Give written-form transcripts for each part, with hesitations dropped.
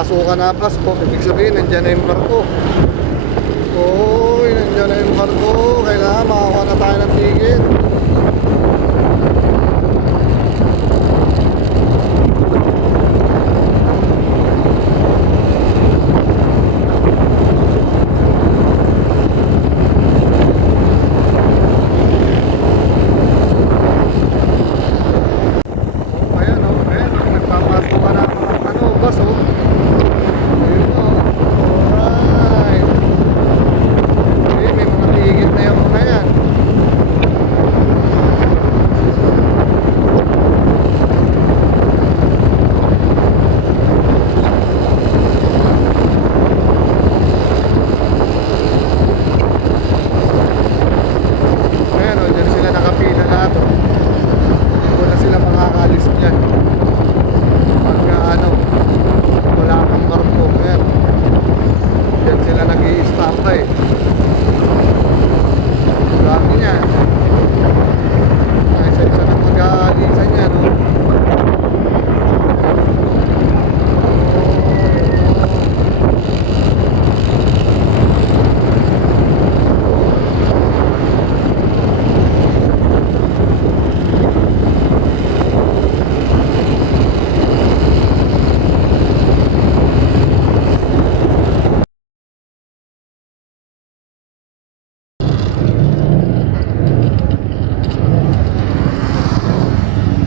papasukan na Pasko, ibig sabihin nandyan na yung barko. Uy, nandyan na yung barko. Kailangan makakuha na tayo ng ticket.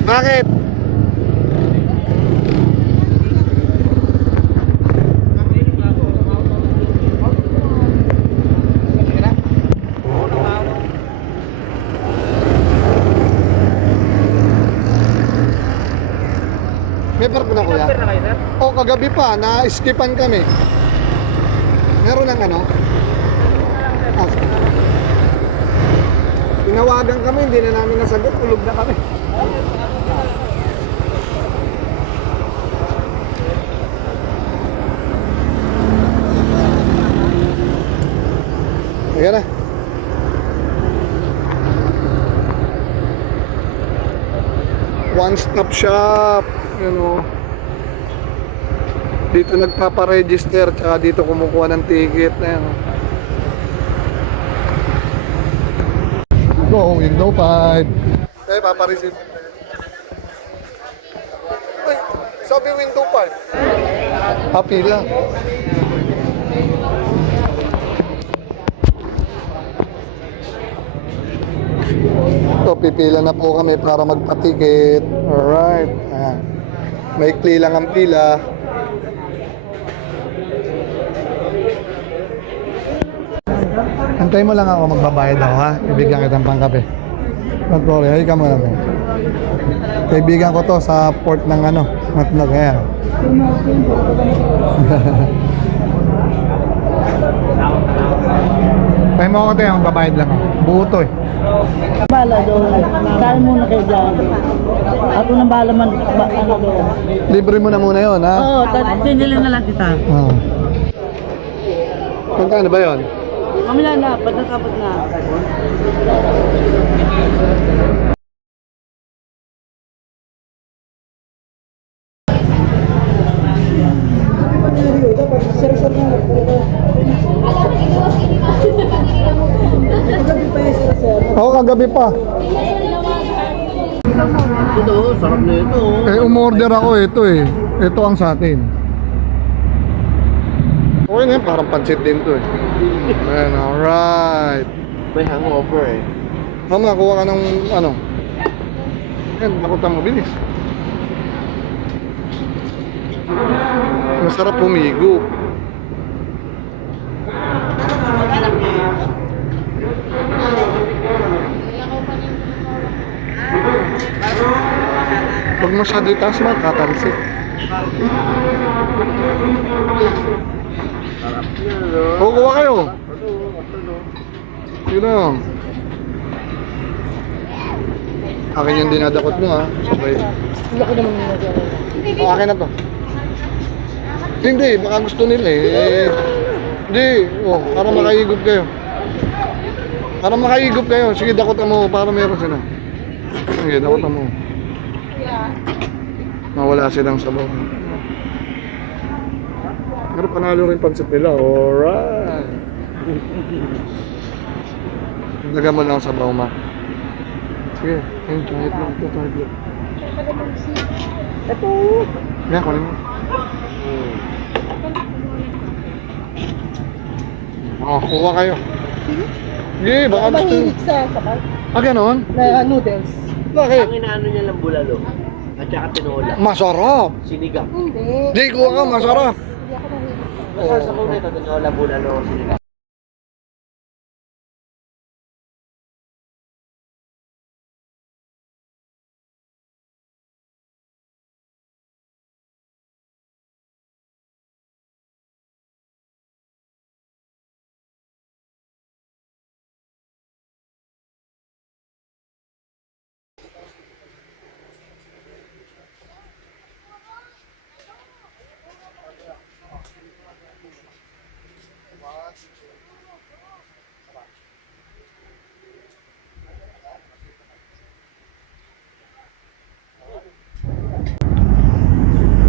Bakit? May barko na kuya? O kagabi pa, na-skipan kami. Meron ng ano? Ah, tinawagan kami, hindi na namin nasagot, tulog na kami. Ayan na. One stop shop. You know. Dito nagpapa-register, tsaka dito kumukuha ng ticket. Ayan. Go, window 5. Eh, papareceive. Ay, sabi window 5. Pila. So, pipila na po kami para magpatikit. Alright. Ayan. Maikli lang ang pila. Antay mo lang ako, magbabayad ako ha. Ibigyan kitang pangkape. Don't worry, hay ka muna. Kaibigan ko to sa port ng ano, Matnog. Ayan. Pay mo ako tayo, magbabayad lang ako. Buo to eh. Bala doon. Kain muna kayo dyan. Ako nang bahala man, ano doon. Libre mo na muna yun, ha? Oo, sinilin na lang kita. Oo. Magkano ba yun? Mamaya na, pagkakapot na. Oo, kagabi pa. Ito, sarap na ito. Eh, umorder ako ito eh. Ito ang sa atin. Okay na yan, parang pansit din to eh. Ayan, alright. May hangover eh. Mama, kuha ka ng ano. Ayan, nakutan mo, bilis. Masarap humigo. Pag masyado itaas mo, katalsik. O, kuha kayo. Yun lang. Akin yung dinadakot mo ha. Okay. Laki naman nila. O, akin na to. Hindi, baka gusto nila eh. Hindi, o, para makahigop kayo. Para makahigop kayo. Sige, dakotan mo para meron sila. Sige, dakotan mo. Mawala silang sabaw. Pero panalo rin pansit nila. Alright. Lagyan mo lang sa bauma. Sige, enjoy it lang. Ito, target. Ito. Yan, kunin mo. Kuha kayo. Sige, baka gusto. Mahilig sa sakal. Ganon? Na noodles. Bakit? Ang inaano niya lang bulalo. At saka tinola. Masarap. Sinigang. Hindi. Di, kuha ka, masarap. Hindi ako mahilig. Basta sa muna ito, tinola, bulalo, sinigang.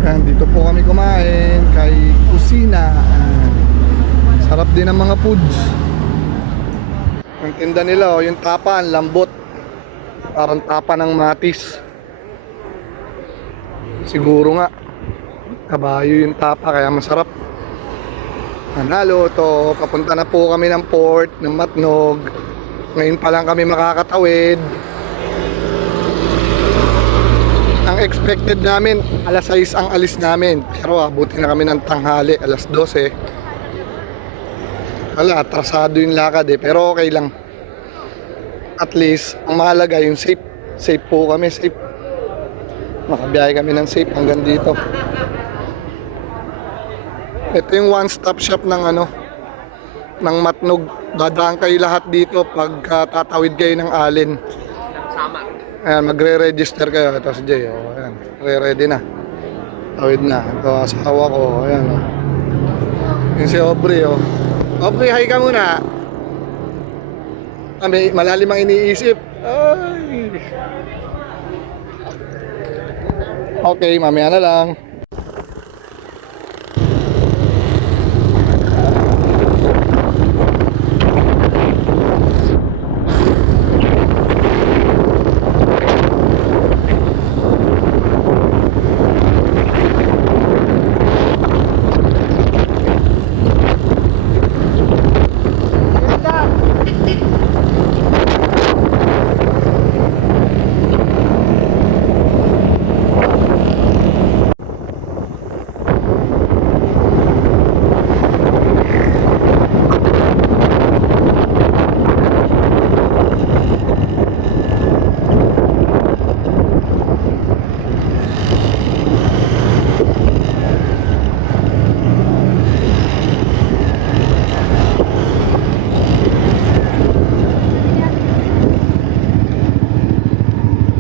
Ayan, dito po kami kumain kay Kusina. Sarap din ang mga foods. Ang tinda nila, oh, yung tapa, ang lambot. Parang tapa ng matis. Siguro nga, kabayo yung tapa, kaya masarap. Nanalo to, papunta na po kami ng port, ng Matnog. Ngayon pa lang kami makakatawid. Ang expected namin, alas 6 ang alis namin. Pero abuti na kami ng tanghali, alas 12. Wala, atrasado yung lakad eh. Pero okay lang. At least, ang mahalaga yung safe. Safe po kami, safe. Makabiyahe kami ng safe hanggang dito. Ito yung one-stop shop ng ng Matnog. Dadaan kayo lahat dito pag tatawid kayo ng Alin. Sama. Ayan, magre-register kayo. Ito si Jay, oh, ayan, ready na. Tawid na. Ito, asawa ko, ayan, oh. Yung si Aubrey, oh. Aubrey, hi ka muna. May malalim ang iniisip. Ay. Okay, mamaya na lang.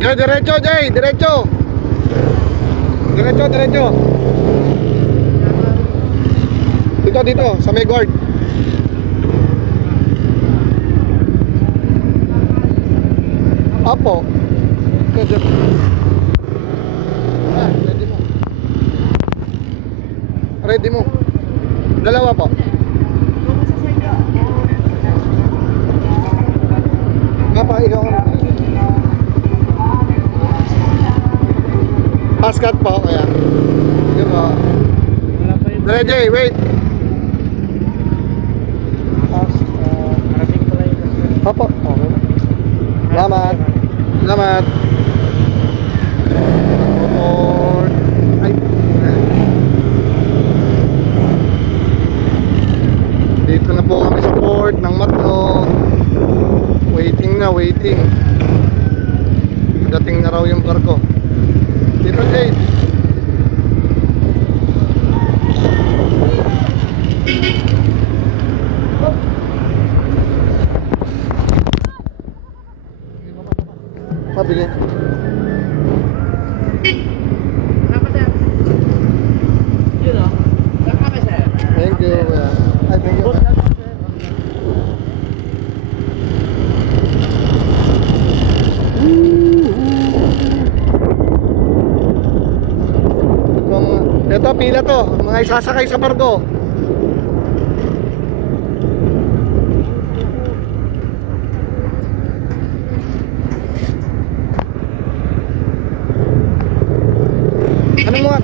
Jay, diretso, Jay, diretso. Diretso, diretso. Dito, dito, sa may guard. Apo. Ready mo. Ready mo. Dalawa po. Papa, ikaw. Paskat po, kaya. Yun po. Ready, wait. Apo. Okay. Salamat. Salamat. Ay. Dito na po kami sa port ng Matnog. Waiting na, waiting. Dating na raw yung barko. Dito, Jade. Pabili. Yun o. Saan sir? Thank you. Ay, thank you. Ito, pila to. Mga mga isasakay sa barko. Ano mo nga?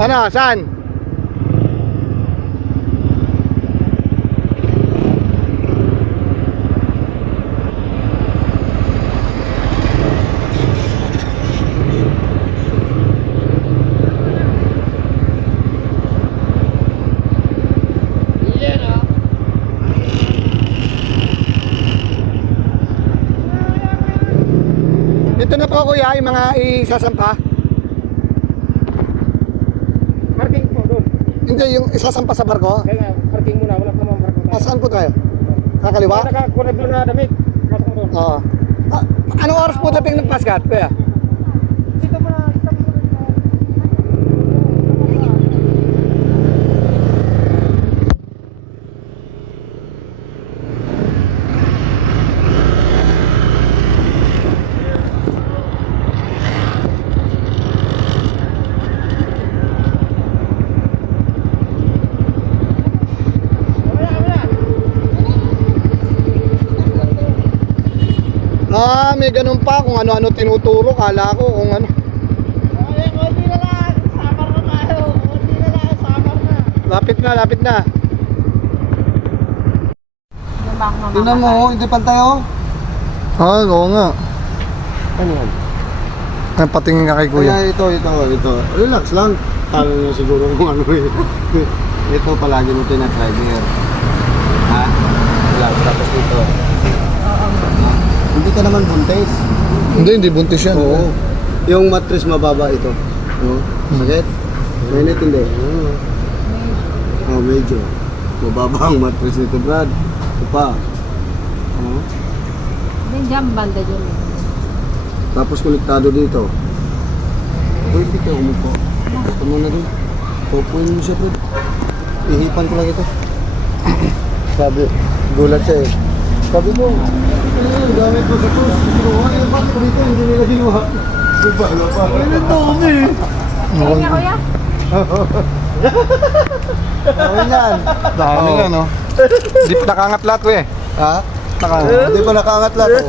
Ano, saan? Dito na po kuya, yung mga isasampa. Parking po doon. Hindi, yung isasampa sa barko. Kaya nga, parking muna. Wala pa naman parking tayo. Saan po tayo? Kakaliwa? Nakakunag doon na damit. Pasok doon. Oo. Ah, anong oras po dating ng Paskat, kuya? Dito mo na. Ah, may ganun pa kung ano-ano tinuturo. Kala ko kung ano. Kunti na lang. Samar na tayo. Kunti na lang. Samar na. Lapit na, lapit na. Lumak na Tingnan mo, hindi pantay oh. Ah, oo nga. Ano yan? Ay, patingin ka kay kuya. Ito. Relax lang. Talo nyo siguro kung ano eh. Ito palagi mo tinatry here. Ha? Relax. Tapos dito. Hindi ka naman buntis. Hindi buntis yan. Oo. Yung mattress mababa ito. Oo. Sakit? Mainit hindi? Oo. Oh, medyo. Mababa ang mattress nito, Brad. Ito pa. Oo. Hindi dyan, banda dyan. Tapos konektado dito. Pwede ka umupo. Ito mo na rin. Pupuin mo siya, Brad. Ihipan ko lang ito. Sabi, gulat siya eh. Sabi mo, gamit mo sa tools. Kinuha yung back ko dito, hindi nila ginawa. Diba, ano pa? Ano ito kami? Kaya kuya? Dami yan. Dami na, no? Di nakangat lahat, kuya. Ha? Nakangat. Hindi pa nakaangat lahat. Oh.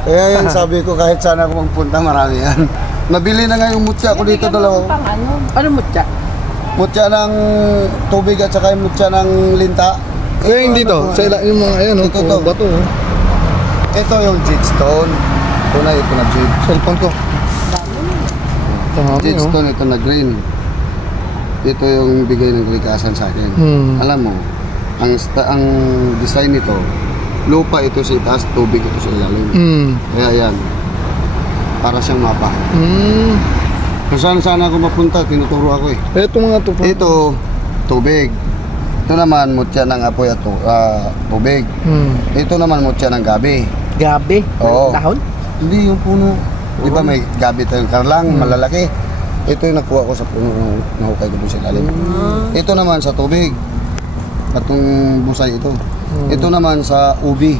Kaya yan sabi ko, kahit sana ako magpunta, marami yan. Nabili na nga yung mutya ko dito dalawa. Pang ano? Ano mo siya? Mutya ng tubig at saka yung mutya ng linta. Eh, hindi to. Sa yung mga, ayan, Ito to. bato, oh. Ito yung jadestone. Ito na jade. Cellphone ko. Dami, oh. Jadestone, ito na green. Ito yung bigay ng kalikasan sa akin. Alam mo, ang design nito, lupa ito sa itaas, tubig ito sa ilalim. Kaya yan, para siyang mapa. Kung saan sana ako mapunta, tinuturo ako eh. Ito mga to. Ito, tubig. Ito naman, mutya ng apoy at tubig. Ito naman, mutya ng gabi. Gabi? Oo. Dahon? Hindi yung puno. Di ba may gabi tayong karlang, malalaki. Ito yung nakuha ko sa puno ng nahukay ko doon sa ilalim. Ito naman sa tubig. Atong busay ito. Ito naman sa ubi.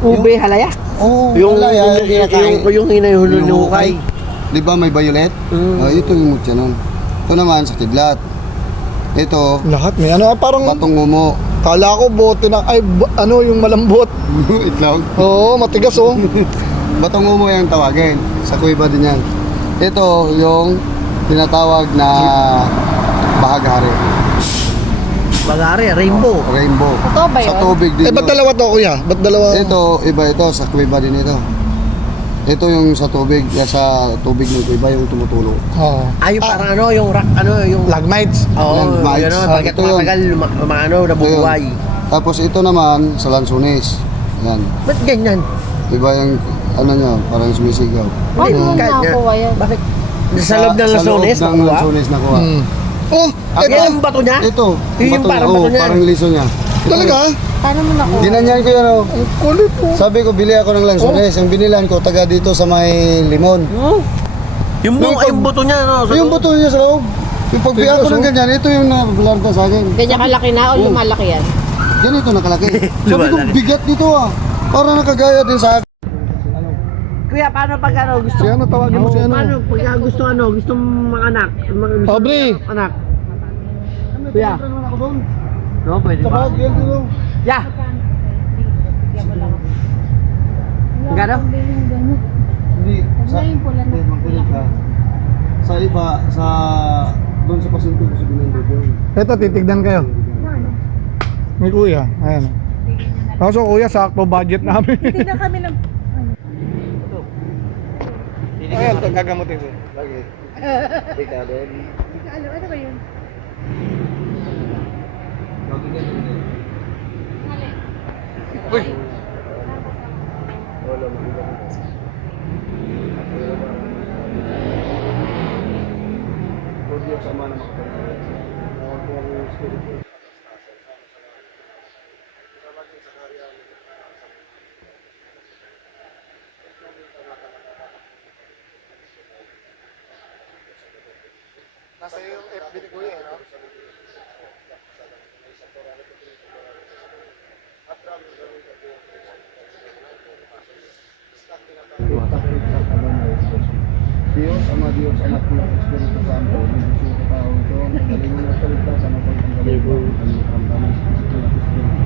Ube, halaya? Oo, Yung, wala yan, kinakain. yung hinahulunukay. Di ba may violet? Ito yung mutya nun. Ito naman sa kidlat. Ito, Lahat may ano, parang batong umo. kala ko bote na, ay, ano yung malambot. Itlog. Oo, matigas, oh. Batong umo yung tawagin. Sa kuiba din yan. Ito yung tinatawag na bahagari. Bagari, rainbow. Rainbow. Totoo ba Sa yun? tubig din. Eh, ba't dalawa to, kuya? Ba't dalawa? Ito, iba ito. Sa kuiba din ito. Ito yung sa tubig. Sa tubig ng kuiba yung tumutulo. Oo. Ay, yung parang ano, yung rock, ano, yung... Lagmites. Oo, Landmines. yun o, pagkat Ito yun. matagal, ano, nabubuhay. Tapos ito naman sa lansunis. Yan. Ba't ganyan? Iba yung ano niya, parang sumisigaw. Paano mo Kahit nga- nakakuha yan? Bakit? Sa loob ng lasones, Sa loob ng nakuha? lansunis nakuha. Oh, Yan ito. yung bato niya? Ito. Yung parang bato niya. Parang liso niya. Talaga? Paano mo nakuha? Ginanyan ko yan oh. Ang kulit, oh. Sabi ko, bili ako ng lansunis. Yung binilan ko, taga dito sa may limon. Yung, Yung yung buto niya, no? Yung buto niya sa loob. Yung pagbiyan ko ng ganyan, ito yung nabularda sa akin. Ganyan kalaki na o lumalaki yan? Ganito nakalaki. Sabi ko, bigat nito ah. Para nakagaya din sa akin. Kuya, paano pag ano, gusto Si ano, tawagin mo si ano. Paano pag gusto mga anak? Aubrey! Anak. Kuya. No, pwede ba? Tabag, yan dito. Ya. Gano? Hindi, magkulit ka. Sa iba, doon sa pasinto ko sa binandod yun. Ito, titignan kayo. May kuya. Ayan. Kaso kuya, sakto budget namin. Tignan kami ng... Ayan, ito, gagamutin siya. Lagi. Ika din. Ano ba yun? Uy! Wala mo iba. Kodi yung sama na makapagpalit. Ako po ang spirit. Nasa yung FB ni kuya, no? Diyos, Ama Diyos, Anak Diyos, Espiritu Santo, Diyos yung katao ito, kalingan at kaligtasan at pagtanggalin ko, ang kamdaman sa Espiritu na Espiritu.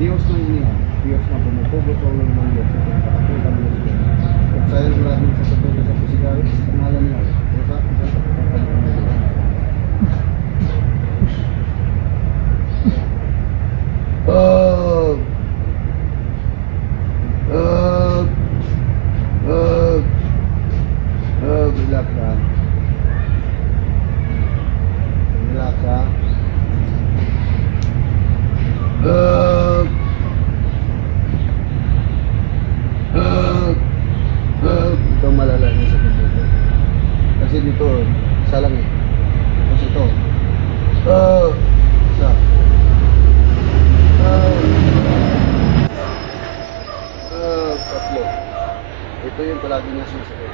Diyos ng iniya, Diyos na pumupugot o ng mundo, sa pagkakakulang ng Diyos. At sa iyo maraming sa patuloy sa pusigaw, sa ngalan niya, o sa pagkakakulang ng Diyos. Relax ha. Relax ha. Ito malala niya sa dito. Kasi dito, isa lang eh. Tapos ito. Isa. Tatlo. Ito yung palagi niya sumasakit.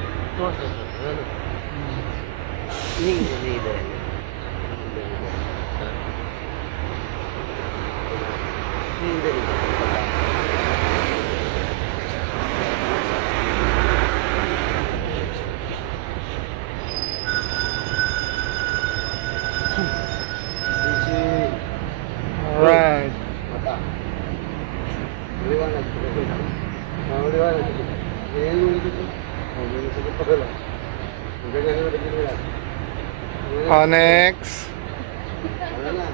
Alright. Mata. Maliwanag. Maliwanag. Ganyan mo dito. Ganyan sa dito pala. Ganyan mo dito nila. Next. Wala na.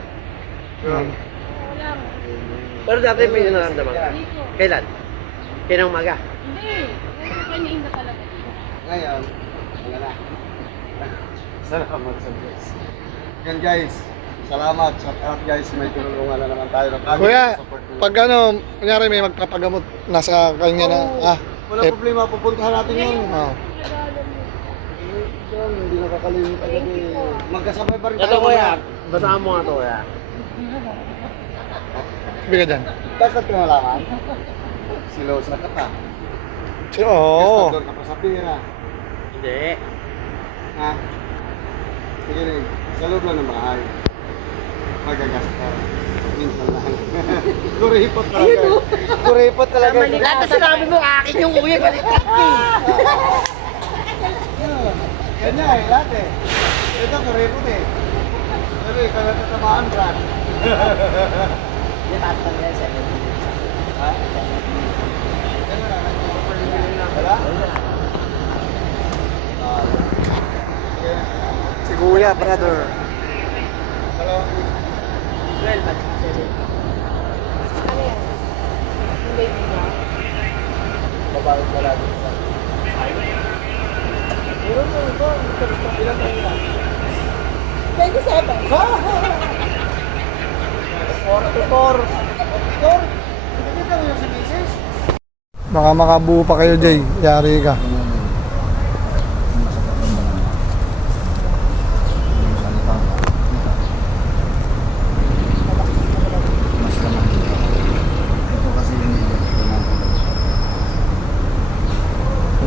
Pero dati may nararamdaman ka. Kailan? Kailan umaga? Ngayon, wala na. Salamat sa Diyos. Yan guys. Salamat. Shout out guys. May tulungan na naman tayo. Kuya, pag ano, kunyari may magpapagamot, nasa kanya na, Wala problema. Pupuntahan natin yun. Hindi nakakalimutan kasi magkasabay pa rin Ito kuya, basahan mo nga ito kuya. Sabi ka dyan. Dapat ka nalaman. Silosa ka pa. Oo. Gastador ka pa sa pira. Hindi. Ha? Sige rin. Sa loob lang ng bahay. Magagasta. Minsan lang. Kuripot talaga. Kuripot talaga. Lahat na sinabi mo, akin yung kuya, baliktad mo. Kanya eh, lahat eh. Ito kuripot eh. Pero ikaw na tatamaan, Brad. Hindi, tatang yan, 7. Ha? Kanya na, nagpapalibili na. Wala? Si kuya, brother. Dalawang 12 at 7. babae pala dito sa... Meron mo ito. Ilan tayo na? 27. 44. 44? Hindi ka mo yung si Mrs.? Baka makabuo pa kayo, Jay. Yari ka.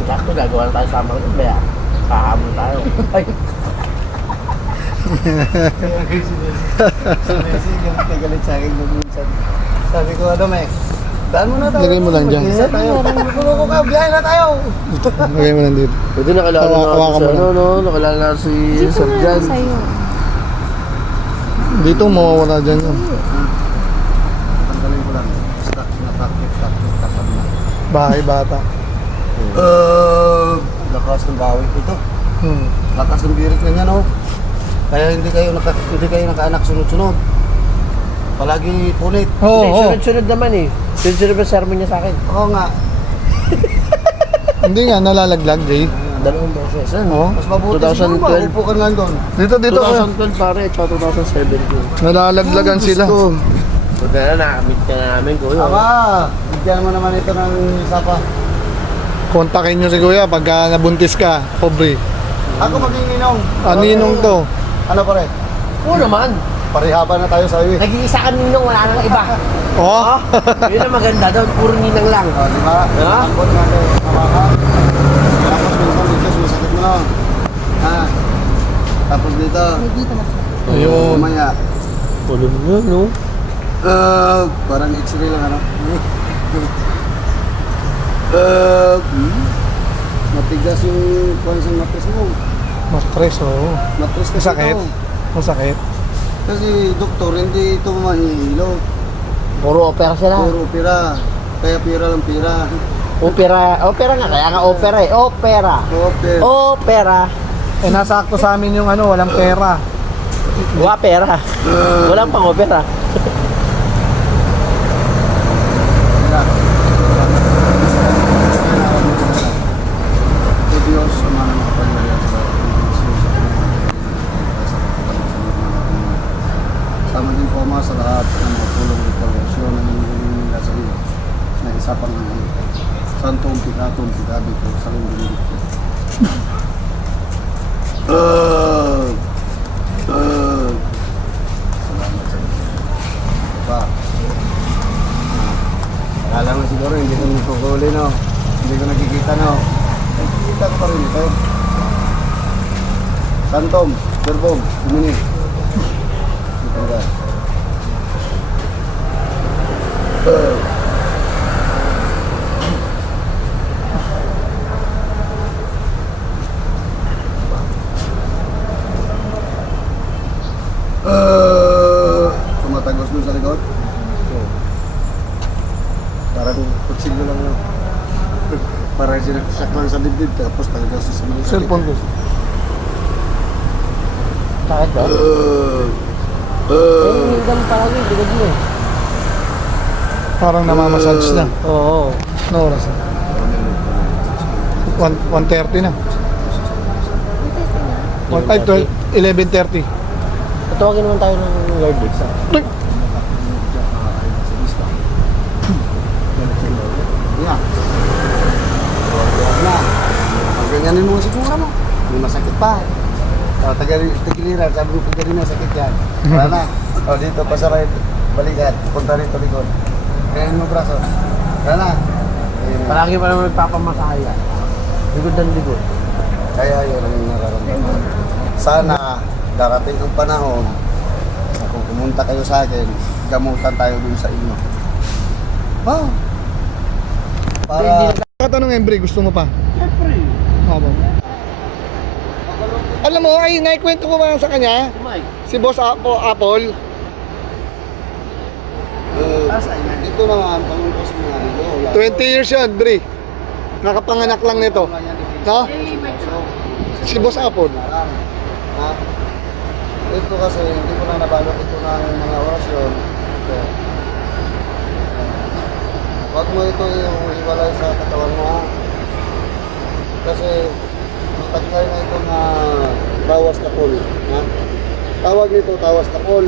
Sakto, gagawa na tayo sama rin. Kaya, kahabol tayo. Galit sa akin yung minsan. Sabi ko, ano, Max? Daan mo na tayo. Lagay mo lang dyan. Mag-isa tayo. Nakuloko ka, biyahe na tayo. Lagay mo lang dito. Pwede nakilala Hawakan mo na si, lang. nakilala na si Sir Jan. Dito mawawala dyan. Tanggalin ko lang. Basta, natakit na. Bahay bata. Lakas ng bawi ito. Hmm. Lakas ng birik na yan, oh. Kaya hindi kayo nakaanak sunod-sunod. Palagi punit. Oo, Hindi, oo. sunod-sunod naman eh. Sunod-sunod ang sermon niya sa akin. Oo nga. Hindi nga, nalalaglag, Jay. Dalawang beses. Oo. Mas mabuti 2012. siguro maupo ka lang doon. Dito ka. 2012 pare, at 2017. Nalalaglagan sila. So kaya nakamit ka na namin kuya. Ama, bigyan mo naman ito ng isa pa. Kontakin nyo si Kuya pagka nabuntis ka. Pobre. Ako maging Aninong to? Ano pare? Oo naman. Parehaba na tayo sa iyo. Nag-iisa ka ninong, wala nang iba. Oh? Yun ang maganda doon, puro ninang lang. Di ba? Ha? Ako natin, hawakan. Tapos minsan dito, sumasakit mo na. Ha? Tapos dito. Ayun. Mamaya. Tulog nyo, no? Parang x-ray lang ano. Matigas yung konsang matris mo. Matres, oo. Matris kasi Masakit? ito. Masakit. Kasi doktor, hindi ito mahihilo. Puro opera sila. Puro pira. Kaya pira lang pira. Opera nga, kaya nga opera eh. Opera. Okay. Opera. Eh, nasakto sa amin yung ano, walang pera. Pera. Walang pang opera. Diyos sa mga kapangyarihan sa sama din po mga sa lahat ng mga tulong at pag-asyon na nangyayari nila sa iyo na isa pang santong pikatong pikabi ko sa iyong binigit salamat sa iyo pa akala mo siguro hindi ko nagkukuли no hindi ko nakikita no nakikita ko pa rin ito Santom, Berbong, Umini ito nga tumatagos dun sa likod parang kutsilyo lang no? Parang sinasaklang sa dibdib tapos talaga sa mga Cellphone ko. Sakit ba? Hinggan parang yung bilog mo eh. Parang namamassage na. Oo. No oras na. 1:30 na. 11:30. Tatawagin naman tayo ng guard weeks ha. Yeah. Na. Ang ganyanin mo siguro mo. Hindi masakit pa. Tagiliran, sabi ko kanina sakit yan. Wala na. O dito, pasaray, balikat. Punta rito likod. Ganyan mo braso. Wala na. Palagi pa naman nagpapamasaya. Likod ng likod. Kaya yun ang nararamdaman. Sana darating ang panahon na kung pumunta kayo sa akin, gamutan tayo dun sa inyo. Wow! Para... Katanong Embry, gusto mo pa? Siyempre. Opo. Alam mo, ay naikwento ko ba sa kanya? Si Boss Apple. Ito naman, pangungkos mo nga dito. 20 years yun, Bri. Nakapanganak lang nito. No? Si Boss Apple. Ha? Ito kasi, hindi ko na nabalot ito ng mga orasyon. Huwag mo ito yung iwalay sa katawan mo ha. Kasi mataglay na ito na tawas na pol. Ha? Tawag nito tawas na pol.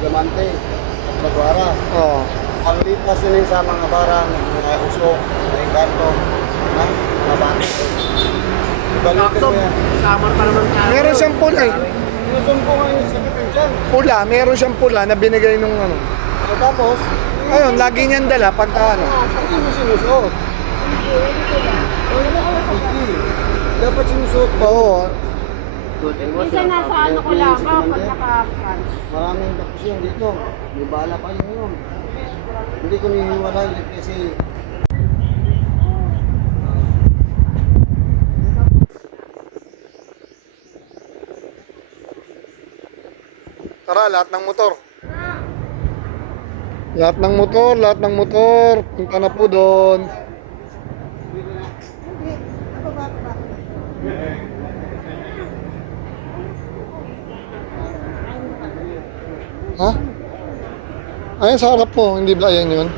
Diamante. At nagwara. Oo. Ang litas nila sa mga barang, mga usok, mga engkanto, na mabati. Ibalitin mo yan. Summer pa naman tayo. Meron siyang pula eh. Sinusumpo nga yung sakit dyan. Pula, meron siyang pula na binigay nung ano. At tapos, Ayun, lagi niyang dala pagka ano. hindi mo sinusuot. Hindi. Dapat sinusuot mo. Oo. Minsan nasa ano ko lang, ako saka France. Maraming bakasyon dito. May bala pa yun yun. Hindi ko nihiwalay kasi Tara, lahat ng motor. Lahat ng motor. Punta na po doon. Ha? Ayan sa harap po, hindi ba ayan yun?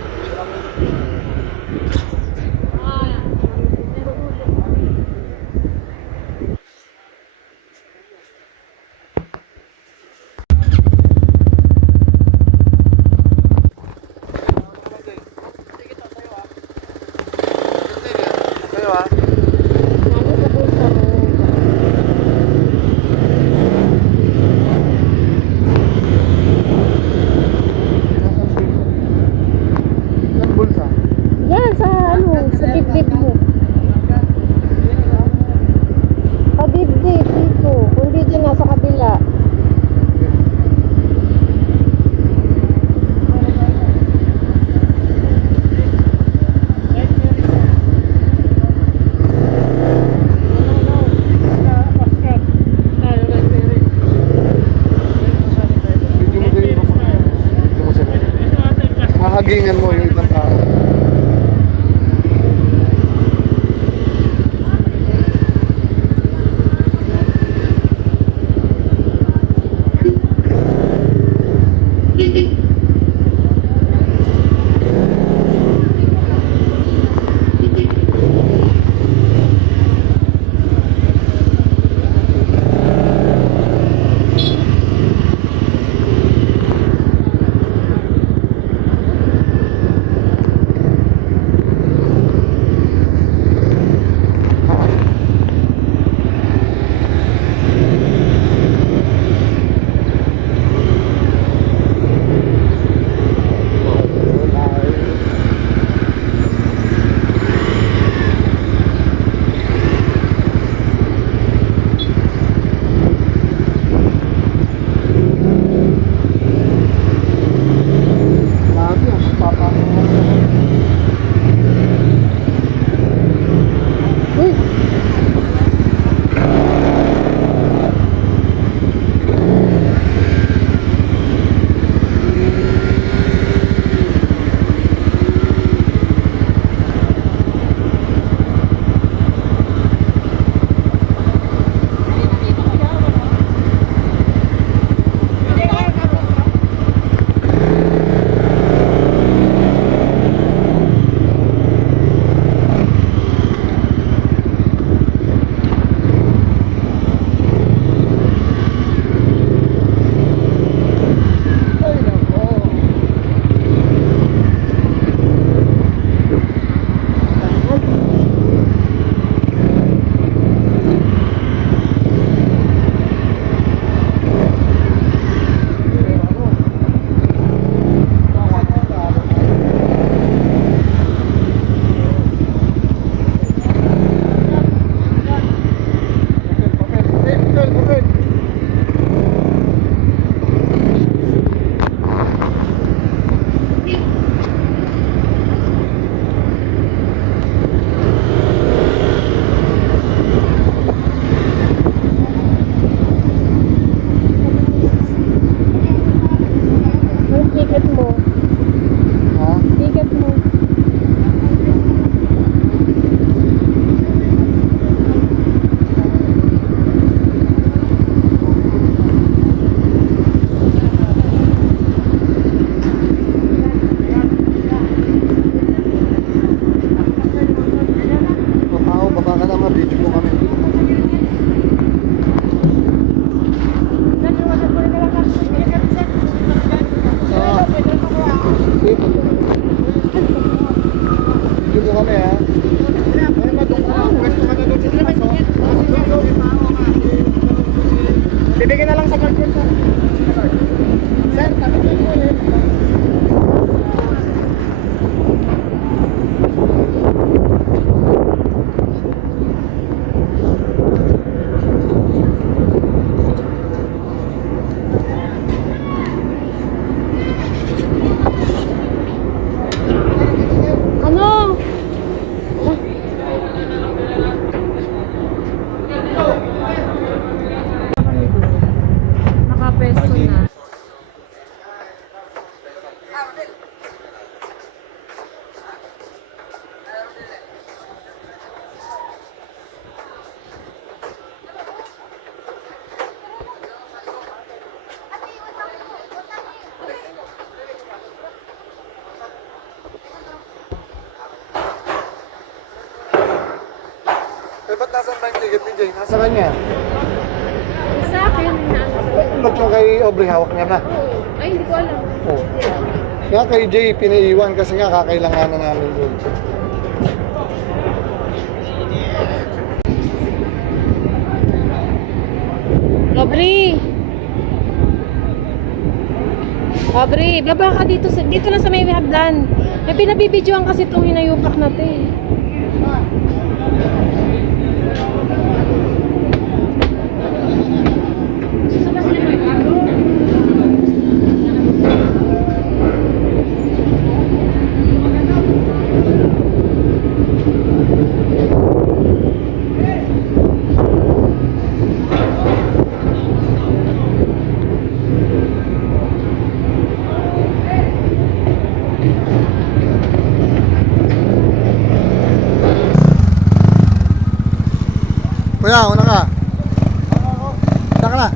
Yan, sa ano, sa dibdib mo. Sa dibdib, dito. Kundi dyan nasa kabila. Mahagingan mo yung ibang tao. Bibigyan na lang sa card yun, sir. Sir, tapos po ulit. Eh, ba't nasaan ba yung ticket ni Jay? Nasa kanya. Sa akin, na Ba't yung kay Aubrey hawak niya na? ay, hindi ko alam. Oh. Nga kay Jay, pinaiwan kasi nga kakailanganan namin yun. Aubrey! Aubrey, baba ka dito, dito lang sa may hagdan. May pinabibidyoan kasi itong hinayupak na to eh. Kuya, una ka. Una ka na.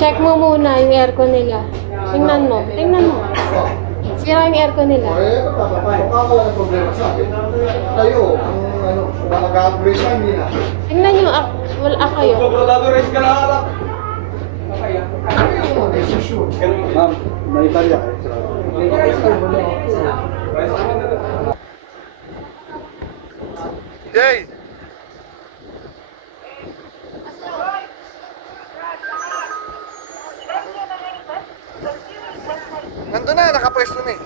Check mo muna yung aircon nila. Tingnan mo. Tingnan mo. Sira yung aircon nila. Eh, baka wala ng problema sa akin. Tayo, ang ano, kung nag-upgrade na, hindi na. Tingnan nyo. Wala kayo. Ma'am, may barya. Jay! Nandun na, nakapwesto na eh.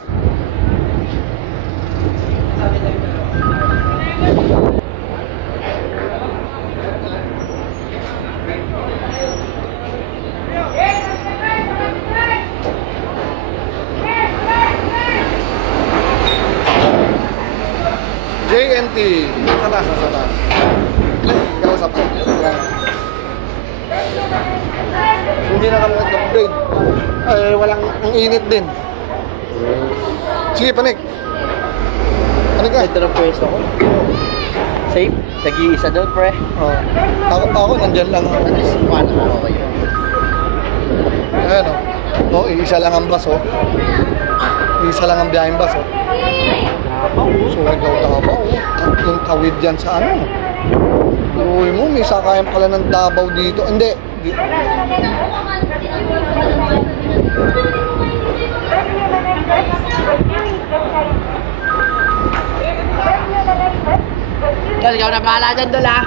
JNT. Sa taas, sa taas. Kausap ko. Hindi na kami nag-upgrade. Ay, walang, ang init din. Sige, panik. Panik ka. Ito na pwesto ko. Safe? Nag-iisa doon, pre. Oh. Ako, nandyan lang. Paano ako kayo? Ayan o. Oh, isa lang ang bus oh. Isa lang ang biyaheng bus oh. So, ikaw Davao oh. Yung tawid dyan sa ano. Uy mo, may sakayan pala ng Davao dito. Hindi. Dol, ikaw na bahala dyan, Dol, ha?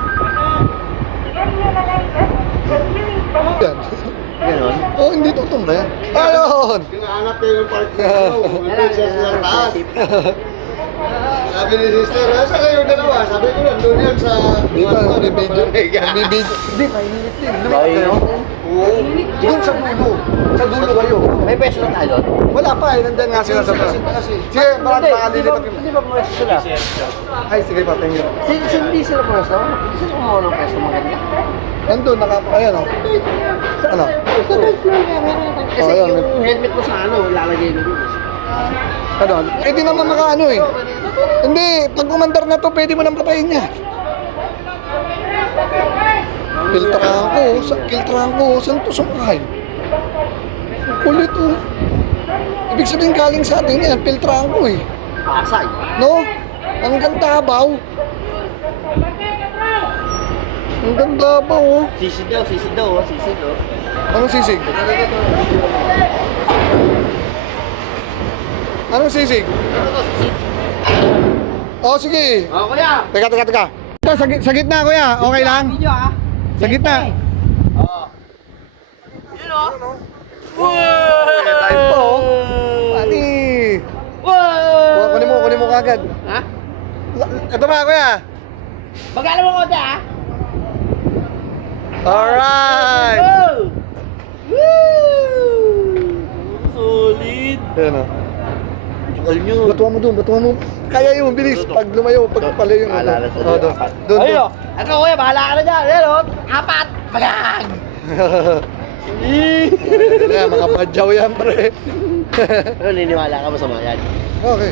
Yan. Ganon. Oh, hindi tutumba yan. Ayun! Hinahanap kayo ng partner ko. Princess ng taas. Sabi ni sister, saan kayo dalawa? Sabi ko lang, doon yan sa... Dito, nagbibideo. Nagbibideo. Hindi, mainit din. Lumipat kayo? Oo. Doon sa dulo. Sa dulo kayo. May pwesto na tayo doon? Wala pa eh, nandyan nga sila sa taas. Sige, marami pa kalilipat yun. Hindi ba pwesto sila? Ay, sige pa, tingin. Hindi sila pwesto? Hindi sila kumuha ng pwesto maganda. Nandun, ayan o. Ano? Kasi Oh, ayun. yung helmet mo sa ano, lalagay mo doon. Ano? Eh di naman makaano eh. Hindi, pag umandar na to, pwede mo nang papayin niya. Filtrahan ko, saan to sumakay? Kulit oh. Ibig sabihin galing sa atin yan, filtrahan ko eh. Pasay. No? Hanggang Davao. Hanggang Davao oh. Sisid daw, sisid daw, sisid daw. Anong sisig? Anong sisig? Oh, sige. Oh, kuya! Teka. Ito, sa gitna, kuya. Okay lang? Video, ha? Sa gitna. Yun o. Eh, tayo po. Pati. Kunin mo kagad. Ha? Ito ba, kuya? Magkala mo konti ha? Alright! Solid. Ayan o. Tagal nyo. Batuhan mo. Kaya yun, bilis. Pag lumayo, pag palayo. Alala sa doon. Doon. Ayun o. Ano kuya, bahala ka na dyan. Ayun o. 4. Bagang. Ayan, mga badyaw yan, pre. Ano, niniwala ka ba sa mga yan? Okay.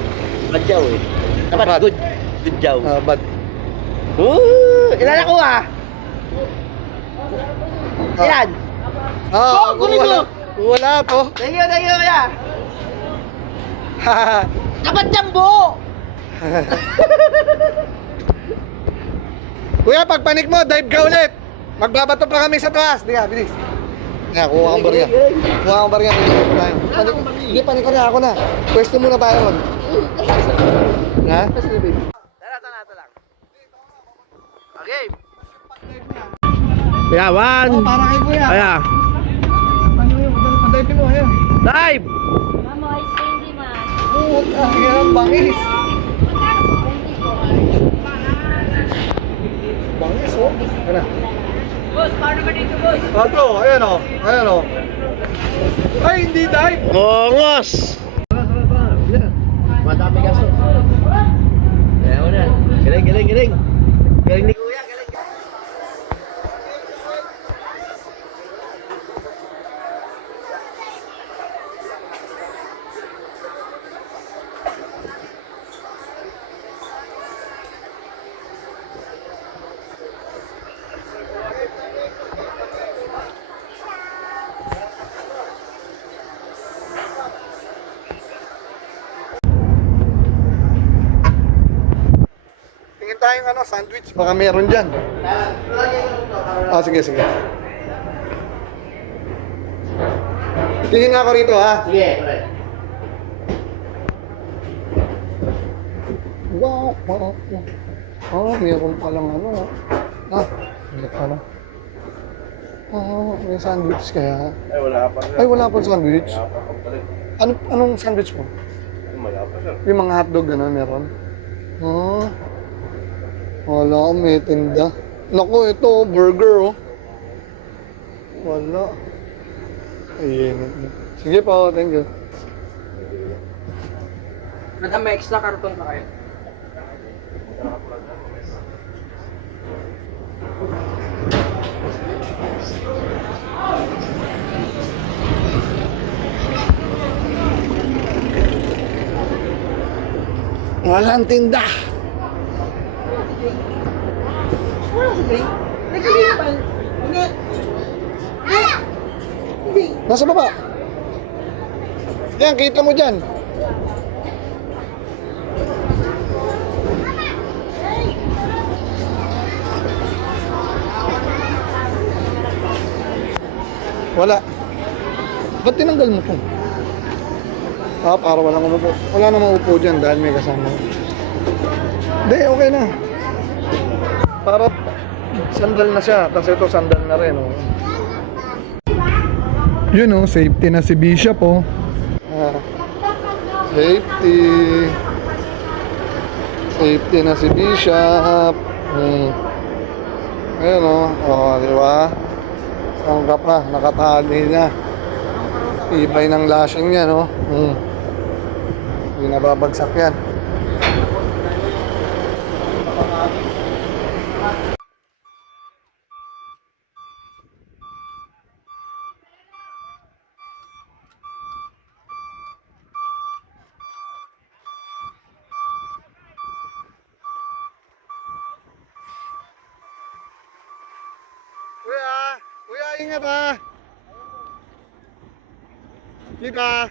Badyaw eh. Dapat Bad. good. Good jaw. Bad. Ilan ako ah? Ilan? Kung wala to. Thank you kuya. Dapat jambo. Kuya, pag panik mo, dive ka ulit. Magbabato pa kami sa taas. Di ka, bilis. Nga, kuha kang barya. Hindi, panik ko na, ako na. Pwesto muna tayo ron. Ha? Tara lang. Okay. Kaya, one. Para kay kuya. Kaya. Padive mo, ayan. Dive! Mamo, ice candy man. Puta, ayan, bangis. Bangis, oh. Ayan na. Boss, paano ba dito, boss? Ito, ayan o. Ayan o. Ay, hindi dive. Bongos! Madami kaso. Kaya mo na. Galing. Galing ni kuya, galing. Tingin tayong sandwich. Baka meron dyan. Sige. Tingin nga ako rito, ha? Sige, pre. Wow. Meron palang may pala. May sandwich kaya. Ay, wala pa sandwich. Anong sandwich mo? Yung mga hotdog, meron? Wala, may tinda. Naku, ito, burger, oh. Wala. Ayun. Sige po, thank you. Madam, may extra karton pa kayo? Walang tinda. Nasa baba. Yan, kita mo dyan. Wala. Ba't tinanggal mo to? Para walang umupo. Wala namang upo dyan dahil may kasama. Hindi, okay na. Para sandal na siya. Tapos ito sandal na rin. Oh. Yun safety na si Bishop Safety. Safety na si Bishop. Ayun di ba? Sanggap na, nakatali na. Ibay ng lashing niya, Hindi nababagsak yan. Kuya, ingat Kita.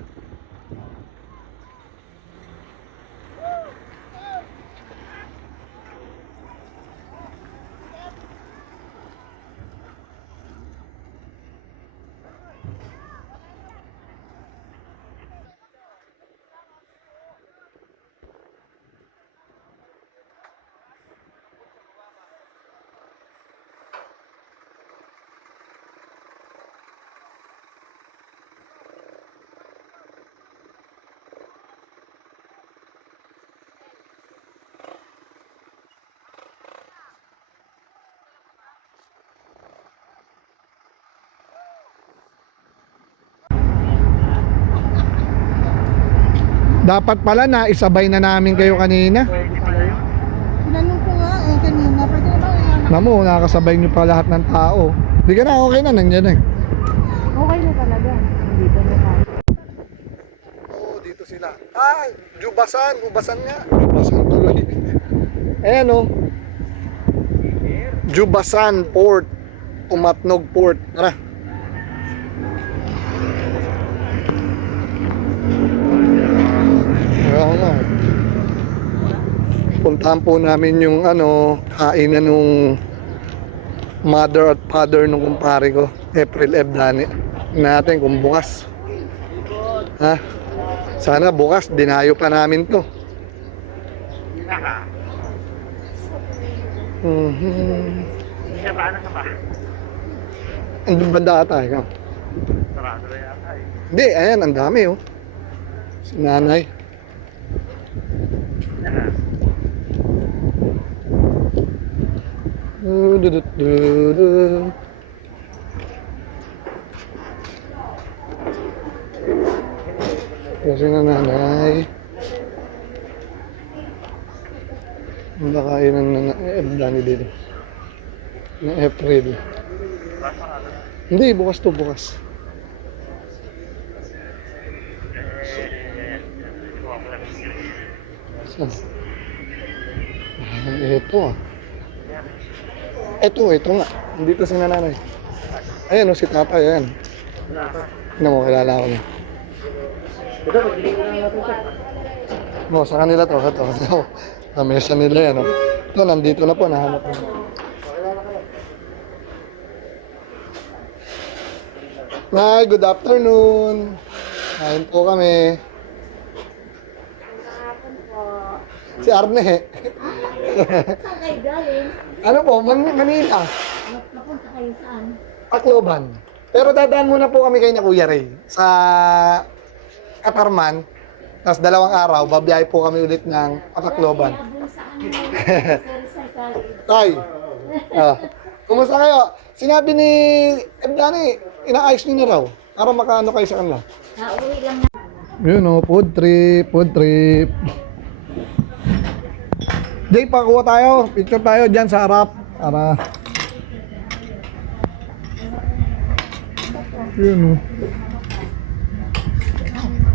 Dapat pala na isabay na namin kayo kanina. Tinanong ko nga kanina, pwede na ba Namo, nakakasabay nyo pa lahat ng tao. Di ka na, okay na, nandiyan eh. Okay na talaga. Dito na tayo. Oo, dito sila. Ay, Jubasan, ubasan nga. Jubasan tuloy. Ayan o. Jubasan Port. Umatnog Port. Tara. Kaya nga. Puntahan po namin yung kainan nung mother at father nung kumpare ko. April Ebdani. Natin kung bukas. Ha? Sana bukas, dinayo pa namin to. Paano ka ba? Andun banda ata, ikaw? Sarado na yata eh. Hindi, ayan, ang dami oh. Si nanay. Du-du-du-du. Kasi na nanay. Ang nakainan na Ebdani dito. Na April. Hindi, bukas to, bukas. Saan? Ito ah. Ito nga. Dito si nanay. Ayan o, si tatay, ayan. Ano mo, kilala ko na. No, sa kanila to, ito. Sa mesa nila yan, o. Ito, nandito na po, nahanap ko. Hi, good afternoon. Kain po kami. Si Arne. Saan kayo galing? Ano po, Manila. Napunta kayo saan? Tacloban. Pero dadaan muna po kami kay na Kuya Ray sa Katarman. Tapos 2 araw, babiyahe po kami ulit ng Tacloban. Kaya dun sa ano, sa Rizal College. Tay, kumusta kayo? Sinabi ni Ebdani, inaayos niyo na raw. Para makaano kayo sa kanila. Nauwi lang na. Yun o, food trip, food trip. Jay, pakuha tayo. Picture tayo dyan sa harap. Para. Yun o.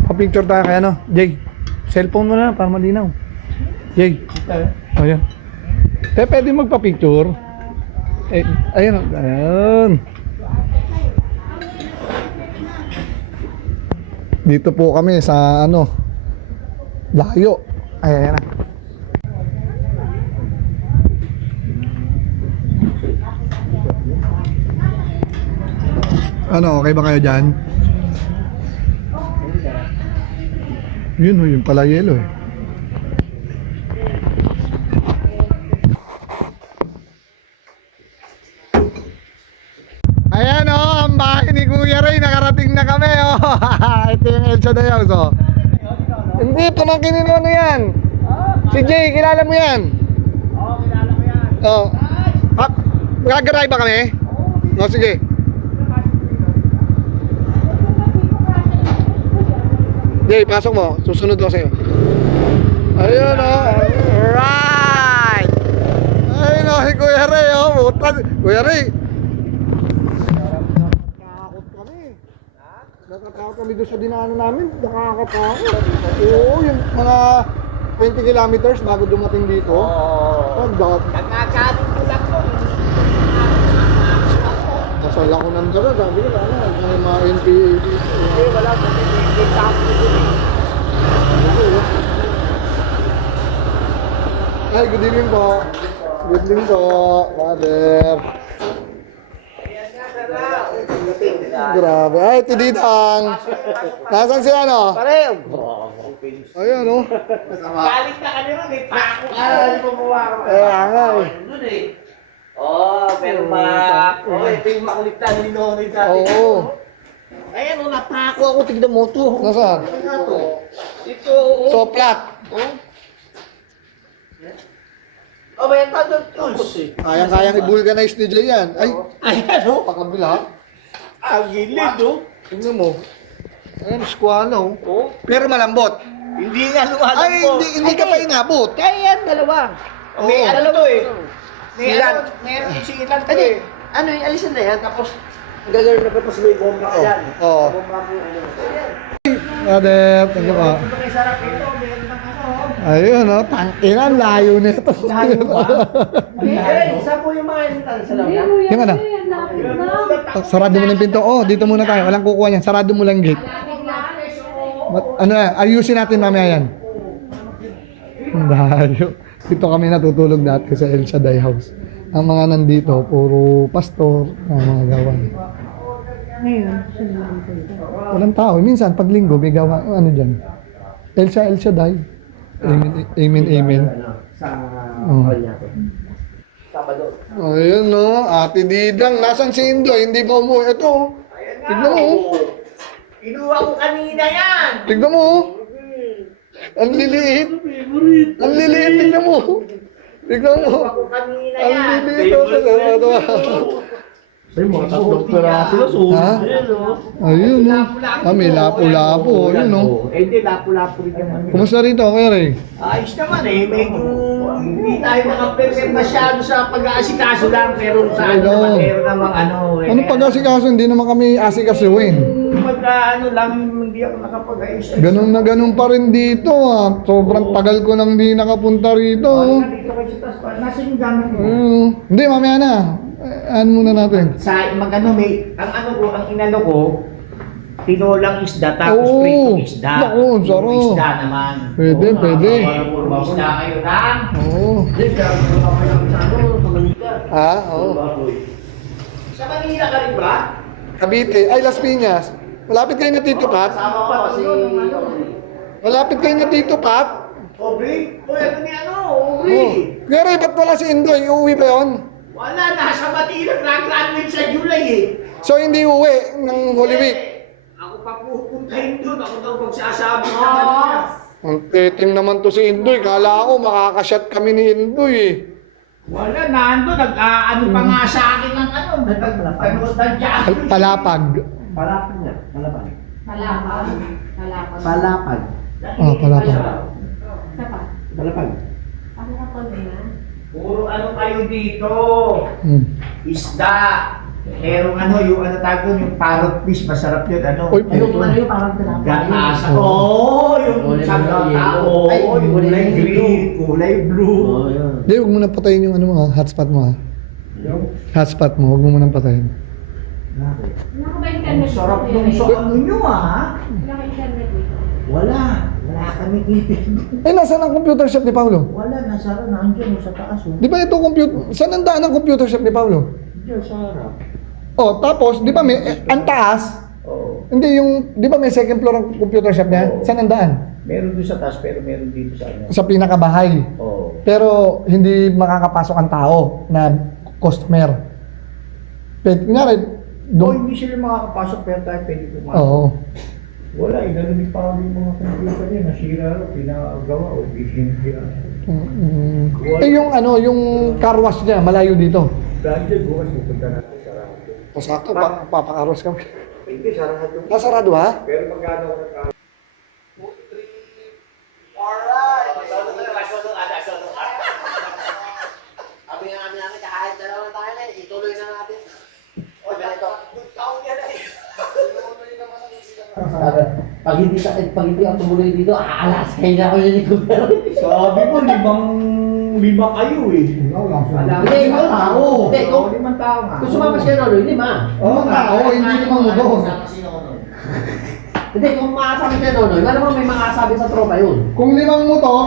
Pa-picture tayo kaya no? Jay, cellphone mo na para malinaw. Jay. O yan. Pwede magpa-picture. Ayun o. Ayun. Dito po kami sa layo. Ayan na. Okay ba kayo dyan? Yun yung pala yelo eh. Ayan ang bahay ni Kuya Ray, nakarating na kami Ito yung Elsa Dayaws Hindi, pamangkin ni Nono yan. Si Jay, kilala mo yan? Oo, kilala ko yan. Magagaray ba kami? Sige. Jay, pasok mo. Susunod ako sa'yo. Ayun Alright! Ayun si Kuya Ray Kuya Ray. Nakatakot kami. Nakatakot kami doon sa dinaanan namin. Nakakatakot. Oo, yung mga 20 kilometers bago dumating dito. Nagkakabit ko lang po. Masala ko ng daga. Sabi ko, may mga NPA dito. Wala po. Ay, good evening po. Good evening po, Father. Grabe. Ay, tididang. Nasaan si ano? Pareho. Ayun, no? Galit na kami ron eh. Pako ka. Hindi po buwa ko. Nga eh. Doon eh. Pero ito yung makuligtan ni Nonoy dati. Oo. Ayan napako ako. Tignan mo ito. Nasaan? Ito. Soplat. May tadong tools eh. Kayang-kayang i-vulcanize ni Jay yan. Ay, Ayan pakabila. Ang gilid Tingnan mo. Ayan, squalo. Pero malambot. Hindi nga lumalang Ay, po. hindi ka pa inabot. Kaya yan, dalawa. May ano to eh. May Silan. meron si Ilan to eh. Ano yung alisin na yan, tapos gagawin na tapos may bomba ka yan. Oo. Bomba mo yung ano. Brother, thank you po. Ito may sarap ito, meron ng ano. Ayun, no? Tangina, layo nito. Layo ba? Eh, isa po yung mga initan sa loob. Yung ano? Sarado mo lang yung pinto. Oh, dito muna tayo. Walang kukuha niyan. Sarado mo lang yung gate. Ano na, ayusin natin mamaya yan. Ang layo. Dito kami natutulog dati sa El Shaddai House. Ang mga nandito, puro pastor, ang mga gawan. Walang tao. Minsan, pag linggo, may gawa, ano dyan? El Shaddai. Amen, amen, amen. Sa Oh. hall natin. Sabado. Ayun no, Ate Didang, nasan si Indoy? Hindi pa umuwi. Ito, oh. Tignan mo. Oh. Kinuha ko kanina yan! Tignan mo. Oh. Ang liliit. Ang liliit, tignan mo. Tignan mo. Kinuha ko kanina Ang yan! liliit. Ay, mga tatlong peraso. Ha? Ayun no. Kami, lapo-lapo. Ayun no. Eh, hindi, lapo-lapo rin naman. Kumusta rito, Kuya Ray? Ayos naman eh, medyo hindi tayo makaprepare masyado sa pag-aasikaso lang, pero sa ano naman, meron namang ano eh. Ano pag-asikaso? Hindi naman kami asikasuin. Ano lang, hindi ako nakapag-ayos. Ganun pa rin dito ah. Sobrang tagal ko nang di nakapunta rito. Dito kayo sa taas, nasa yung gamit mo? Hindi, mamaya na. Ano muna natin? Sa mag-ano, ang ano ko, ang inano ko, tinolang isda, tapos Oo. pritong isda. Naku, ang sarap. Puro isda naman. Pwede, pwede. Puro isda kayo lang. Oo. Ha? Oo. Sa Manila ka rin ba? Cavite. Ay, Las Piñas. Malapit kayo na Tito Pat? Sama pa kasi... Malapit kayo na Tito Pat? Aubrey? O, ito ni ano, Aubrey. Oo. Pero ba't wala si Indoy? Uuwi ba yun? Wala, nasa Batira, graduate sa July eh. So, hindi uwi ng Holy Week? Ako pa pupuntahin doon, ako daw magsasama sa kanila. Ang teting naman to si Indoy. Kala ko makakashot kami ni Indoy eh. Wala, nando, nag-ano pa nga sa akin ng ano, nag-tadya. Palapag. Palapag niya. Palapag. Palapag. Palapag. Ah, palapag. Isa pa. Palapag. Ako ka pa na. Puro ano kayo dito, Hmm. isda. Merong ano, yung ano tawag doon, yung parrot fish, masarap yun, ano. Uy, Ayun, puto. ano yung parang tinapay? Ganasa. Oo, yung Kulay sagata. blue. Oo, Ay, yung kulay kulay blue. green, kulay blue. Oo, yun. Hindi, huwag mo na patayin yung ano mo ha. Hotspot mo ha. Hotspot mo, huwag mo muna patayin. Bakit? Wala ka ba Ang internet sarap dito? nung sa ano nyo ah. Wala ka internet dito? Wala. Wala kami ipin. Eh, nasaan ang computer shop ni Paulo? Wala, nasa nandiyan sa taas. Di ba ito computer... Saan ang daan ng computer shop ni Paulo? Diyan sa harap. Oh, tapos, di ba may... ang taas? Oo. Hindi, yung... Di ba may second floor ang computer shop niya? Oo. Saan ang daan? Meron doon sa taas, pero meron dito sa ano. Sa pinakabahay. Oo. Pero, hindi makakapasok ang tao na customer. Pwede, kunyari, Oh, hindi sila makakapasok, pero tayo pwede pumasok. Oo. Wala, narinig pa kami yung mga computer niya, nasira rin, pinagawa o pinira. Eh, yung ano, yung car wash niya, malayo dito. Dahil dyan, bukas pupunta natin sa Rado. Pasakto, papakarwas kami. Hindi, sa Rado. Nasarado ha? Pero magkano ko na Alright! Sabi nga namin, kahit dalawa na tayo na, ituloy na natin. O, ganito. Taon yan eh. Pag hindi ako tumuloy dito, aalas kayo na ako yung Kuya. Sabi mo, limang kayo eh. Hindi, ikaw tao. Hindi, kung Limang tao nga. kung sumama siya Nonoy, lima. Oo nga, oo, hindi naman mo doon. Hindi, kung maasabi siya Nonoy, wala namang may makasabi sa tropa yun. Kung limang motor,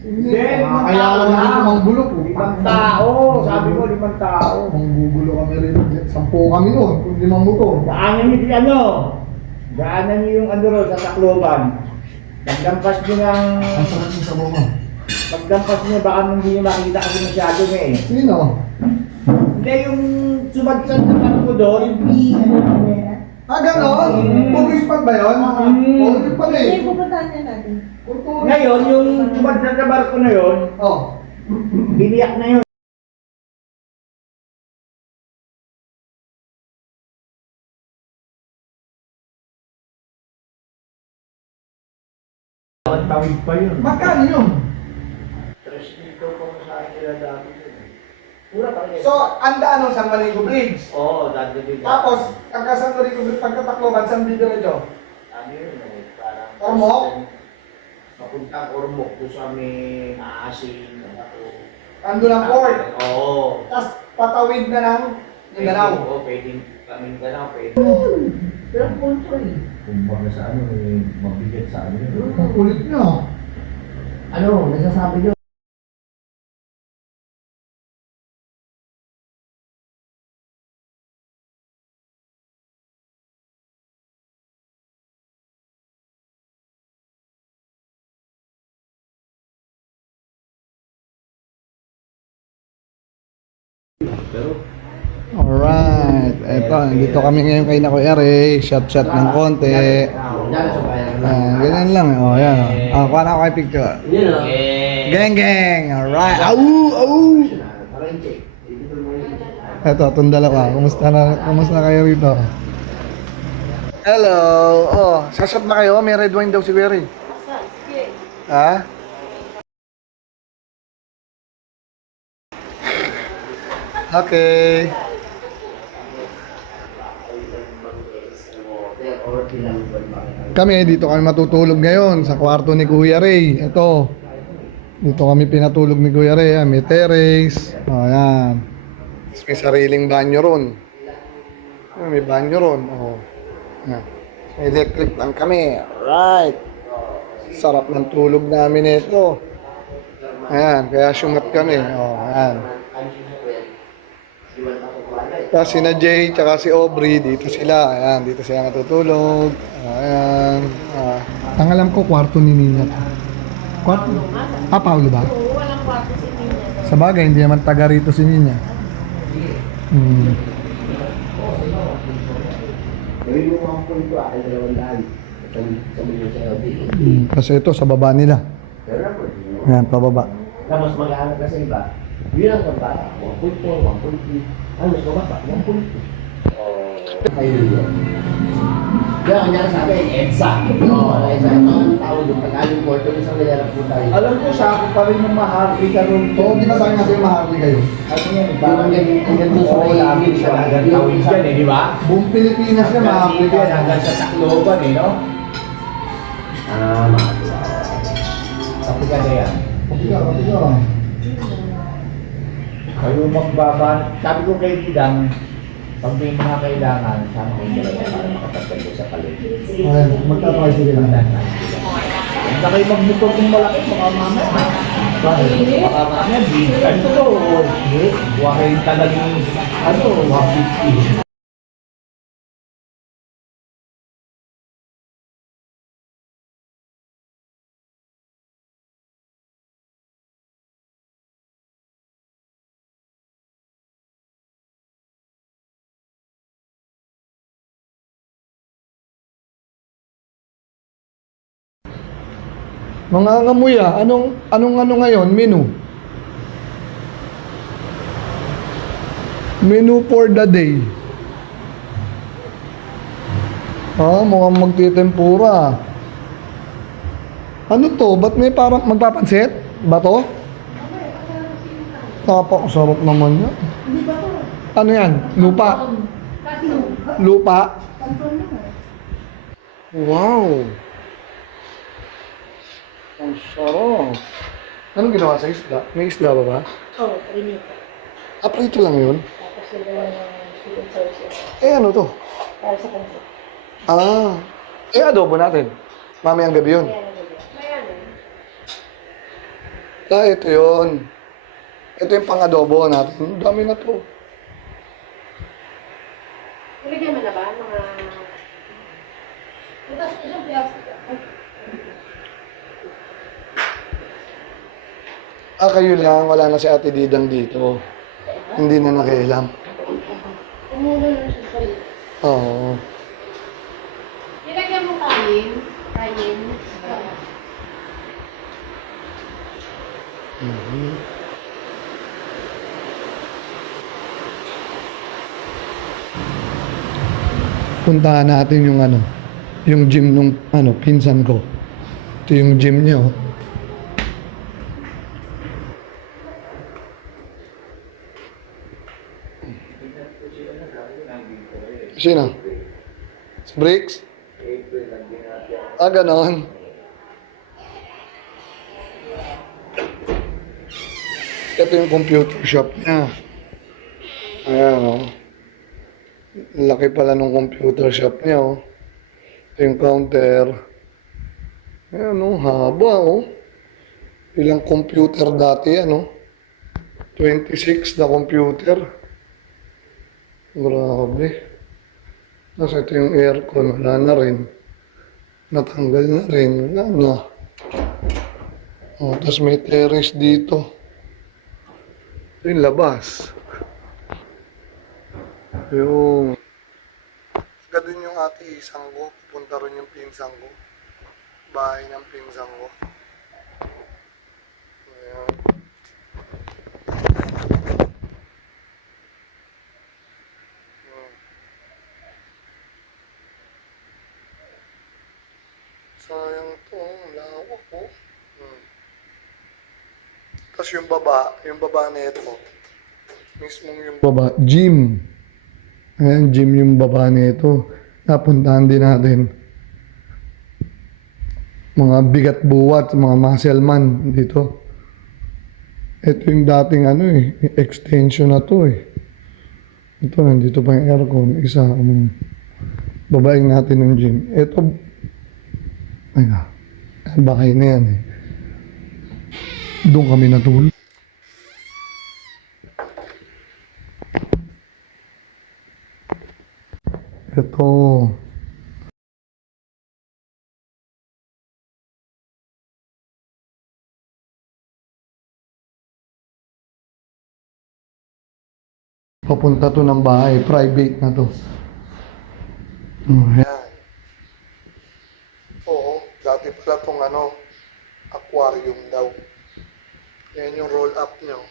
Hindi, limang kaya tao lang hindi lang. kumanggulo po. Limang tao. Sabi mo, limang tao. Manggugulo kami rin. 10 kami noon, kung limang motor. Daanan niyo yung ano. Daanan niyo yung ano ro, sa Tacloban. Pagdampas niyo ng... Ang sarap ng sabaw mo. Pagdampas niyo, baka hindi niyo makikita kasi masyado na eh. Sino? Hindi, yung sumadsad na barko doon. Ah, gano'n? Police pag ba yun? Police pag eh. pupuntahan niya natin. Ngayon, yung sumadsad na barko na yun, Oh. biniyak na yun. Patawid pa yun. Magkano yun? Tres dito po sa akin nila dati. Mura pa rin. So, ang daan ng San Marico Bridge. Oo, dati din. Tapos, pagka San Marico Bridge, pagkatakloban, San Didiretso. Ano yun eh, parang... Ormoc? Papuntang Ormoc, doon sa may Maasin. Ando ng port. Oo. Tapos, patawid na ng Mindanao. Oo, pwedeng Mindanao, pwede. Pero punto eh. Kumbaga sa ano, eh, mabigat sa ano yun. Ang kulit nyo. Ano, nasasabi nyo? Alright, eto, dito kami ngayon kay Nako Ere, shot ng konti. Diyan sa bayan. Ganyan lang, oh, yan. Oh, kuha na ako kay picture. Yun o. Geng! Alright, au! Eto, itong dalawa, kumusta kayo rito? Hello! Oh, sashot na kayo, may red wine daw si Kuya Ray. Ha? Okay. Kami dito kami matutulog ngayon sa kwarto ni Kuya Ray. Ito. Dito kami pinatulog ni Kuya Ray. May terrace. Oh, yan. Tapos may sariling banyo ron. May banyo ron. Oh. Yan. May electric lang kami. Alright. Sarap ng tulog namin ito. Ayan. Kaya syungat kami. Oh, ayan. Tapos si na Jay tsaka si Aubrey, dito sila. Ayan, dito sila natutulog. Ayan. Ang alam ko, kwarto ni Nina. Kwarto? Ah, Paulo ba? Oo, walang kwarto si Nina. Sa bagay, hindi naman taga rito si Nina. Gawin mo mga punto, akin 200. Sabi nyo sa LB. Kasi ito, sa baba nila. Pero na po. Ayan, pababa. Tapos mag-aanap ka sa iba. Yun ang kampara. 1.4, 1.3. Ano, mas mababa? 1.2. Kayo yun. Kaya kanya sa akin, EDSA. Oo, EDSA. Ang tawag yung pag-aling quarter, isang nilalap po tayo. Alam ko sa ako pa rin ng maharli ka ron. Oo, di ba sa akin kasi maharli kayo? Ano yan, parang ganito sa may amin siya hanggang tawid dyan eh, di ba? Buong Pilipinas na maharli Hanggang ka. hanggang sa Tacloban eh, no? Sabi ka na yan. Kapag Kayo magbaban. Sabi ko kay Didang, pag may mga kailangan, sama kayong dalawa para makapagdalo sa paligid. Ayan, magtatry sila lang. Huwag na kayo magmotor kung malaki, baka mamaya. Baka mamaya, ano to? Huwag kayong talagang, 150. Mga ngamuya, anong ano ngayon? Menu? Menu for the day. Mukhang magtitempura. Ano to? Ba't may parang magpapansit? Ba to? Sarap naman yan. Ano yan? Lupa? Lupa? Wow! Ang sarap. Anong ginawa sa isda? May isda ba ba? Oo, rinito. Prito lang yun? Tapos sila yung sweet and sour sauce. Ano to? Para sa pansit. Adobo natin. Mamayang gabi yun. Ayan eh. Ito yun. Ito yung pang-adobo natin. Ang dami na to. Nilagyan mo na ba? Mga... Butas isang plastic. Kayo lang. Wala na si Ate Didang dito. Hindi na nakialam. Umulo na siya sa lit. Oo. Nilagyan mo kanin. Kanin. Puntahan natin yung yung gym nung pinsan ko. Ito yung gym niya, oh. Sino? Si Briggs? Ah, ganon. Ito yung computer shop niya. Ayan, oh. Laki pala ng computer shop niya, oh. Ito yung counter. Ayan, oh, haba, oh. Ilang computer dati, ano? 26 na computer. Grabe. Tapos ito yung aircon, wala na rin. Natanggal na rin, wala na. Oh, tapos may terrace dito. Ito yung labas. Yung... Ganun yung ate isang ko. Pupunta rin yung pinsang ko. Bahay ng pinsang ko. Ayan. Sayang to, lawak ko. Tapos yung baba na ito. Mismong yung baba, gym. Ayan, gym yung baba na ito. Napuntahan din natin. Mga bigat buwat, mga muscle man dito. Ito yung dating ano eh, extension na to eh. Ito, nandito pa yung aircon. Isa, babaeng natin ng gym. Ito, ay na, bahay na yan eh. Doon kami natulog. Ito. Papunta to ng bahay, private na to. Ayan. Oo, dati pala tong ano, aquarium daw. Yan yung roll up nyo.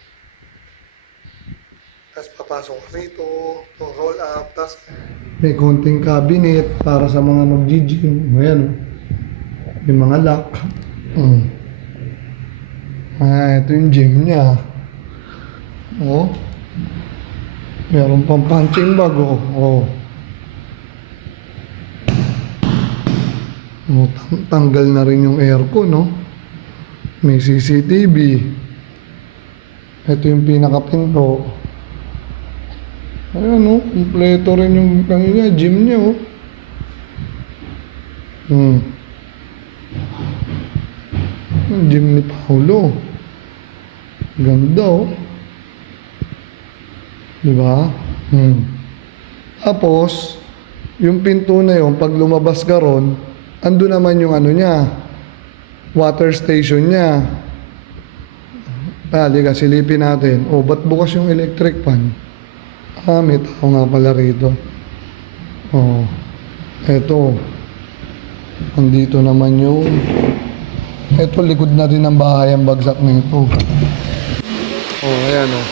Tapos papasok ka rito, to roll up, tapos may konting cabinet para sa mga mag-gym. Ayan, yung mga lock. Ah, ito yung gym niya. Oh. Meron pang punching bag, oh. Oh. Oh, tanggal na rin yung aircon, no? May CCTV. Ito yung pinakapinto. Ayan, no? Kompleto rin yung kanina, gym niya, oh. Yung gym ni Paulo. Ganda, oh. Diba? Tapos, yung pinto na yun, pag lumabas ka ron, ando naman yung ano niya, water station niya. Halika, silipin natin. Oh, ba't bukas yung electric fan? Ah, may tao nga pala rito. Oh, eto. Andito naman yung... Eto, likod na rin ng bahay ang bagsak na ito. Oh, ayan oh.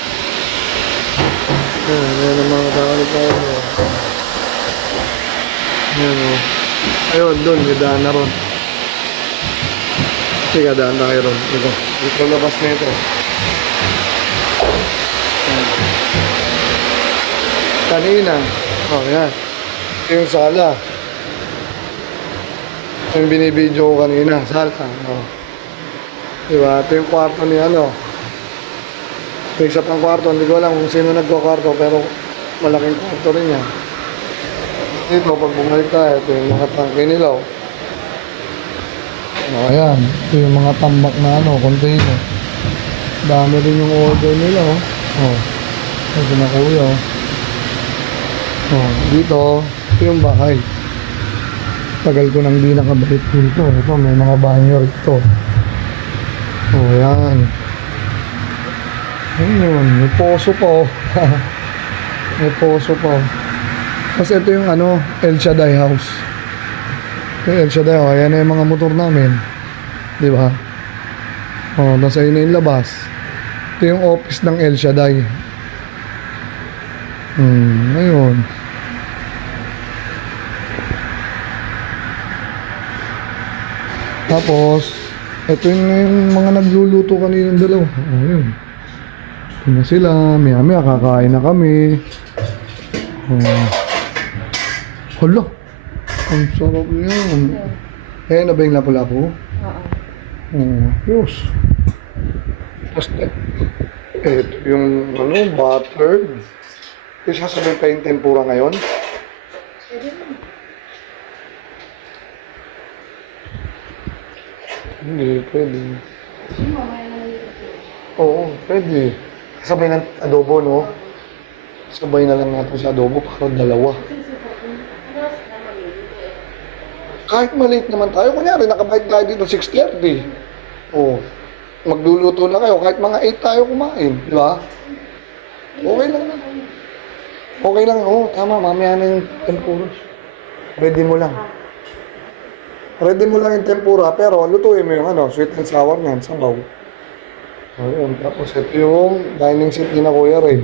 Ayan ang mga kakalip tayo. Ayan oh. Ayun, doon, may daan na ron. Sige, daan na kayo ron. Ito labas na ito. Kanina. Oh, yan. Ito yung sala. Ito yung binibidyo ko kanina. Sala. Oh. Diba? Ito yung kwarto ni ano. May isa pang kwarto. Hindi ko alam kung sino nagko-kwarto, pero malaking kwarto rin yan. Dito, pag bumalik tayo, ito yung mga tangke nila. Oh, ayan. Ito yung mga tambak na ano, container. Dami rin yung order nila, oh. Oh. Ito na kuya, oh. Oh, dito, ito yung bahay. Tagal ko nang di nakabalik dito. Ito, may mga banyo rito. Oh, ayan. Ayun, may poso pa, oh. May poso pa, oh. Kasi ito yung ano, El Shaddai House. Ito yung El Shaddai, oh. Ayan na yung mga motor namin. Di ba? Oh, nasa yun na yung labas. Ito yung office ng El Shaddai. Ayun. Tapos, ito yung mga nagluluto kaninang dalawa. Oh, yun. Ito na sila. Maya-maya kakain na kami. Oh. Hala. Ang sarap niyan. Eh, na ba yung lapu-lapu? Oo. Yes. Tapos, ito yung butter. Yung sasabihin pa yung tempura ngayon. Hindi, pwede. Oo, pwede. Sabay ng adobo, no? Sabay na lang natin sa adobo para dalawa. Kahit maliit naman tayo, kunyari nakabike tayo dito 6:30. Oo. Magluluto na kayo, kahit mga 8 tayo kumain, di ba? Okay lang na. Okay lang, oo, tama, mamaya na yung tempura. Ready mo lang. Ready mo lang yung tempura, pero lutuin mo yung sweet and sour niyan, sabaw. Ayun, tapos ito yung dining set ni na Kuya Ray.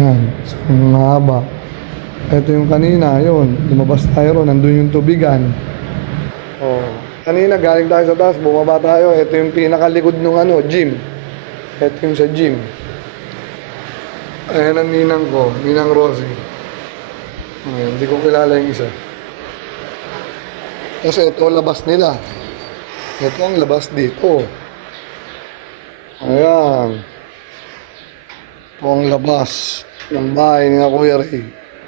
Yan, so, mahaba. Ito yung kanina, yun, lumabas tayo ron, nandun yung tubigan. Oh. Kanina galing tayo sa taas, bumaba tayo, ito yung pinakalikod ng gym. Ito yung sa gym. Ayan ang ninang ko, Ninang Rosie. Ayan, hindi ko kilala yung isa. Kasi ito labas nila. Ito ang labas dito. Ayan. Ito ang labas ng bahay ni Kuya Ray.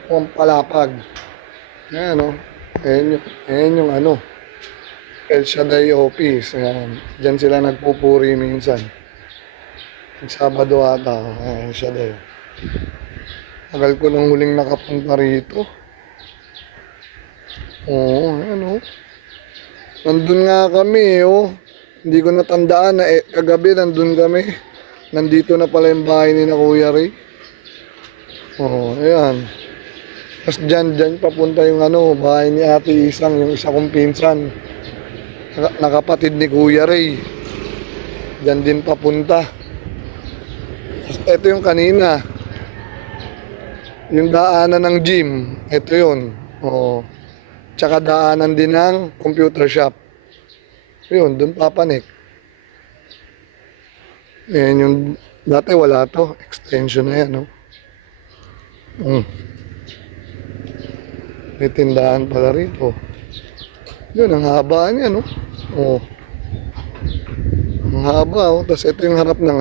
Ito ang palapag. Ayan o. Ayan yung El Shaddai office. Ayan. Diyan sila nagpupuri minsan. Ang Sabado ata. Ayan, El Shaddai. Tagal ko nang huling nakapunta rito. Oo, ayan o. Nandun nga kami, Hindi ko natandaan na kagabi nandun kami. Nandito na pala yung bahay ni na Kuya Ray. Oo, ayan. Tapos dyan papunta yung bahay ni Ate Isang, yung isa kong pinsan. Nakapatid ni Kuya Ray. Dyan din papunta. Tapos ito yung kanina. Yung daanan ng gym. Ito yun. Oo. Tsaka daanan din ng computer shop. Yun, dun papanik. Ayan yung, dati wala to. Extension na yan, May tindahan pala rito. Yun, ang haba niya, Oh. Ang haba, Tapos ito yung harap ng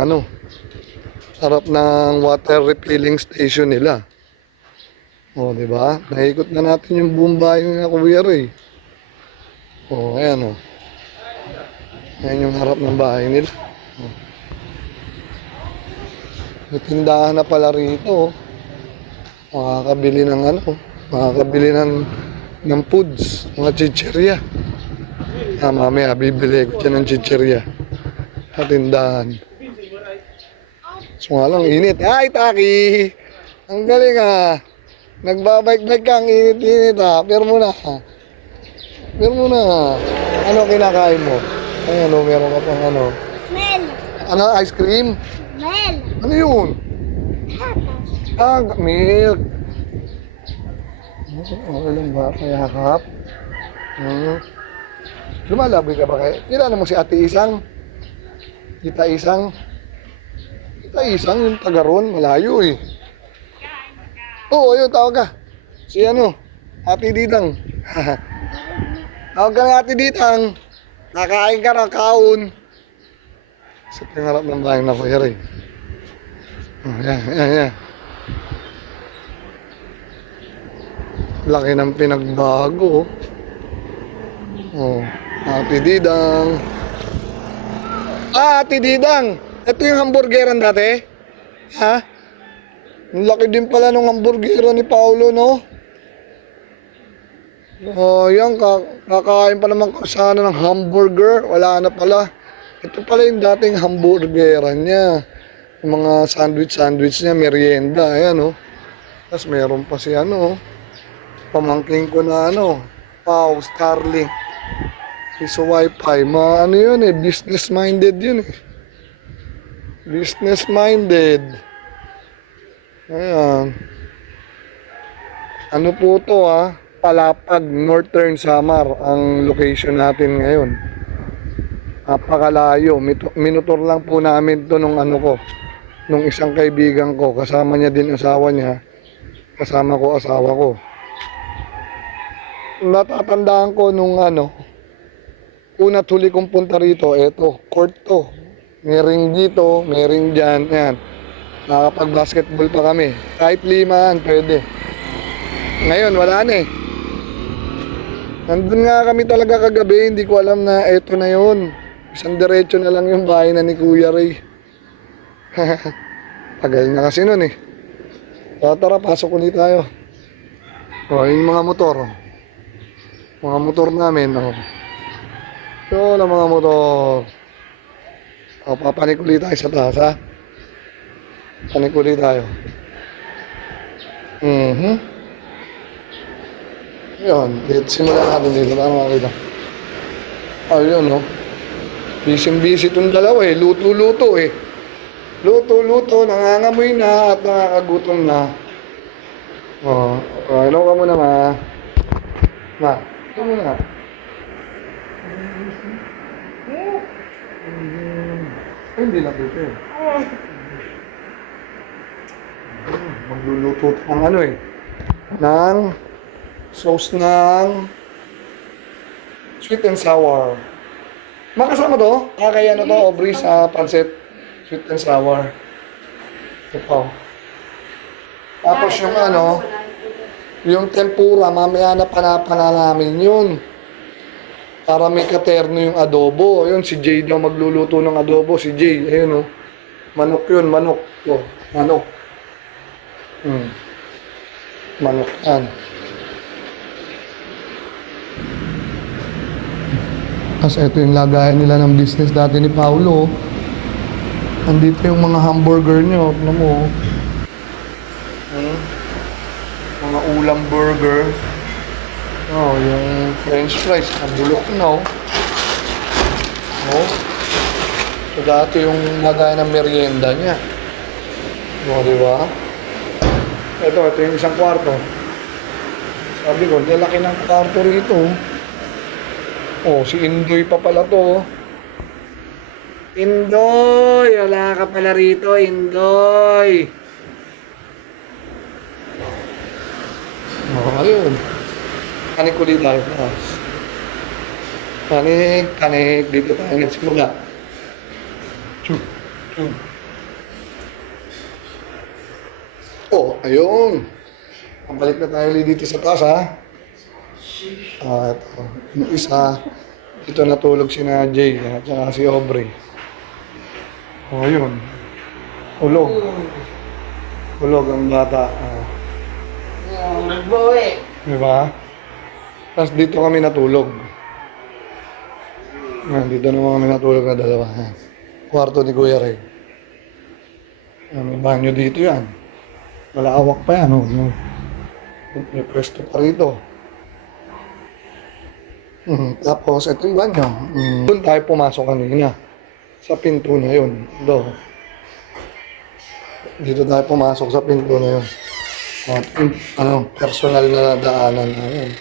harap ng water refilling station nila. Oh, di ba? Naikot na natin yung buong bahay ng Kuya Ray. Oh, ayan Ayan yung harap ng bahay nila. Oh. May tindahan na pala rito. Makakabili ng makakabili ng foods, mga chichirya. Mamaya bibili ko dyan ng chichirya. Sa tindahan. So nga lang, init. Ay, Taki! Ang galing Nagbabike-bike ka, ang init-init Pero muna. Ano kinakain mo? Ay, meron ka pang Mel! ice cream? Mel! Ano yun? Milk. Okay lang ba? Kayakap? Lumalaboy ka ba kayo? Kilala mo si Ate Isang? Tita Isang? Tita Isang, yung taga ron, malayo Oo, ayun, tawag ka. Si Ate Didang. Tawag ka na Ate Didang. Nakain ka na, kaon. Sa pingarap ng bahay na Kuya Ray. Yan. Laki ng pinagbago. Ate Didang. Ate Didang. Ito yung hamburgeran dati? Ha? Ang laki din pala ng hamburgeran ni Paulo, Yan, kakain pa naman sana ng hamburger. Wala na pala. Ito pala yung dating hamburgeran niya. Yung mga sandwich niya, merienda. Ayan, Tapos meron pa si pamangking ko na Pau, Starlink. Piso Wi-Fi. Yun business-minded yun Business-minded. Ayan. Ano po to Palapag, Northern Samar ang location natin ngayon. Napakalayo. Minutor lang po namin to nung nung isang kaibigan ko. Kasama niya din asawa niya. Kasama ko asawa ko. Natatandaan ko nung una huli kong punta rito, eto, court to. May ring dito, may ring dyan, yan. Nakapag-basketball pa kami. Kahit 5 pwede. Ngayon, wala na eh. Nandun nga kami talaga kagabi, hindi ko alam na eto na yun. Isang diretso na lang yung bahay na ni Kuya Ray. Tagal na kasi nun eh. Tara, pasok ulit tayo. Yung mga motor. Mga motor namin. Yun ang mga motor. Papanik ulit tayo sa taas, ha? Panik ulit tayo. Yun, simulan natin dito para makita. Ayun, no? Busy-busy itong dalawa eh. Luto-luto eh. Luto-luto, nangangamoy na at nakakagutom na. Hello ka muna, ma. Ma, ito muna. Hindi na dito eh. Magluluto ng ng sauce ng sweet and sour. Makasama to? Kaya to, Aubrey, sa pancit. Sweet and sour. Ito. Tapos yung yung tempura, mamaya na panapana namin yun. Para may katerno yung adobo. Ayun, si Jay daw magluluto ng adobo. Si Jay, ayun manok yun, manok. Manok. Manok yan. Tapos ito yung lagayan nila ng business dati ni Paulo. Andito yung mga hamburger nyo. Ano mo? Mga ulam burger. Yung french fries. Nabulok na So dati yung lagayan ng merienda niya. Diba? Ito yung isang kwarto. Sabi ko, lalaki ng kwarto rito. Si Indoy pa pala to. Indoy! Wala ka pala rito, Indoy! Ayun. Tanik ulit tayo. Tanik. Dito tayo nagsimula. Ayun. Pabalik na tayo ulit dito sa taas, ha? Ito. Yung isa, dito natulog si na Jay at saka si Aubrey. Ayun. Ulog ang bata. Nagbawi. Diba? Tapos dito kami natulog. Dito naman kami natulog na dalawa. Kwarto ni Kuya Ray. May banyo dito yan. Wala awak pa yan. May pwesto pa rito. Tapos ito yung banyo. Doon tayo pumasok kanina. Sa pinto na yun. Dito tayo pumasok sa pinto na yun. Personal na daanan na yun.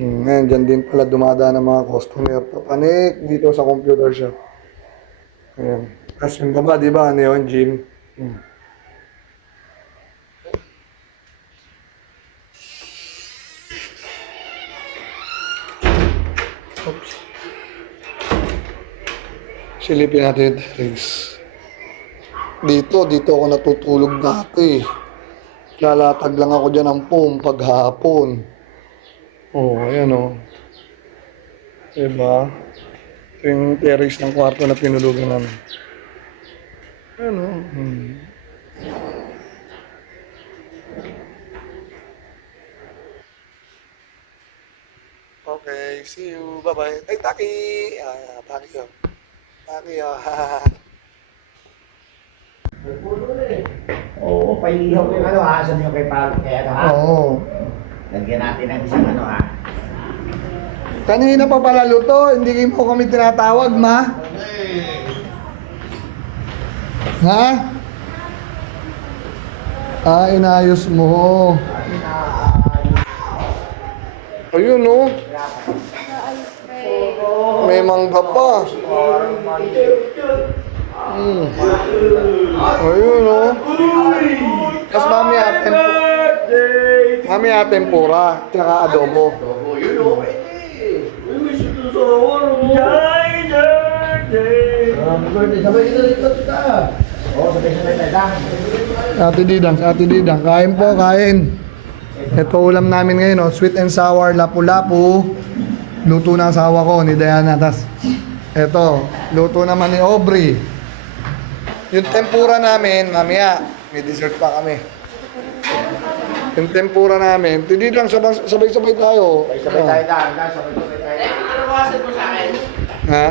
Ngayon, dyan din pala dumadaan ng mga customer. Papanik dito sa computer shop. Ayan. Tapos yung baba, di ba? Ano yun? Gym. Oops. Silipin natin yung terrace. Dito ako natutulog dati. Lalatag lang ako dyan ng foam paghapon. Ayan Diba? Ito yung terrace ng kwarto na pinulugan namin. Ayan Okay, see you. Bye-bye. Ay, Taki! Taki yun. Oo, paihaw yung sabi nyo kay Pag, Lagyan natin ng isang Kanina pa pala luto, hindi mo kami tinatawag, ma? Ha? Inayos mo. Ayun, no? May mangga pa. Ayun, no? Tapos mamaya tempura, tsaka adobo. Sabay kita dito kita. Oo, sabay-sabay tayo. Ate Didang, kain po, kain. Ito ulam namin ngayon, sweet and sour lapu-lapu. Luto ng asawa ko ni Diana. Tas ito, luto naman ni Aubrey. Yung tempura namin, mamaya, may dessert pa kami. Yung tempura namin, hindi lang sabay-sabay tayo. Sabay tayo daan, sabay tayo. Ha?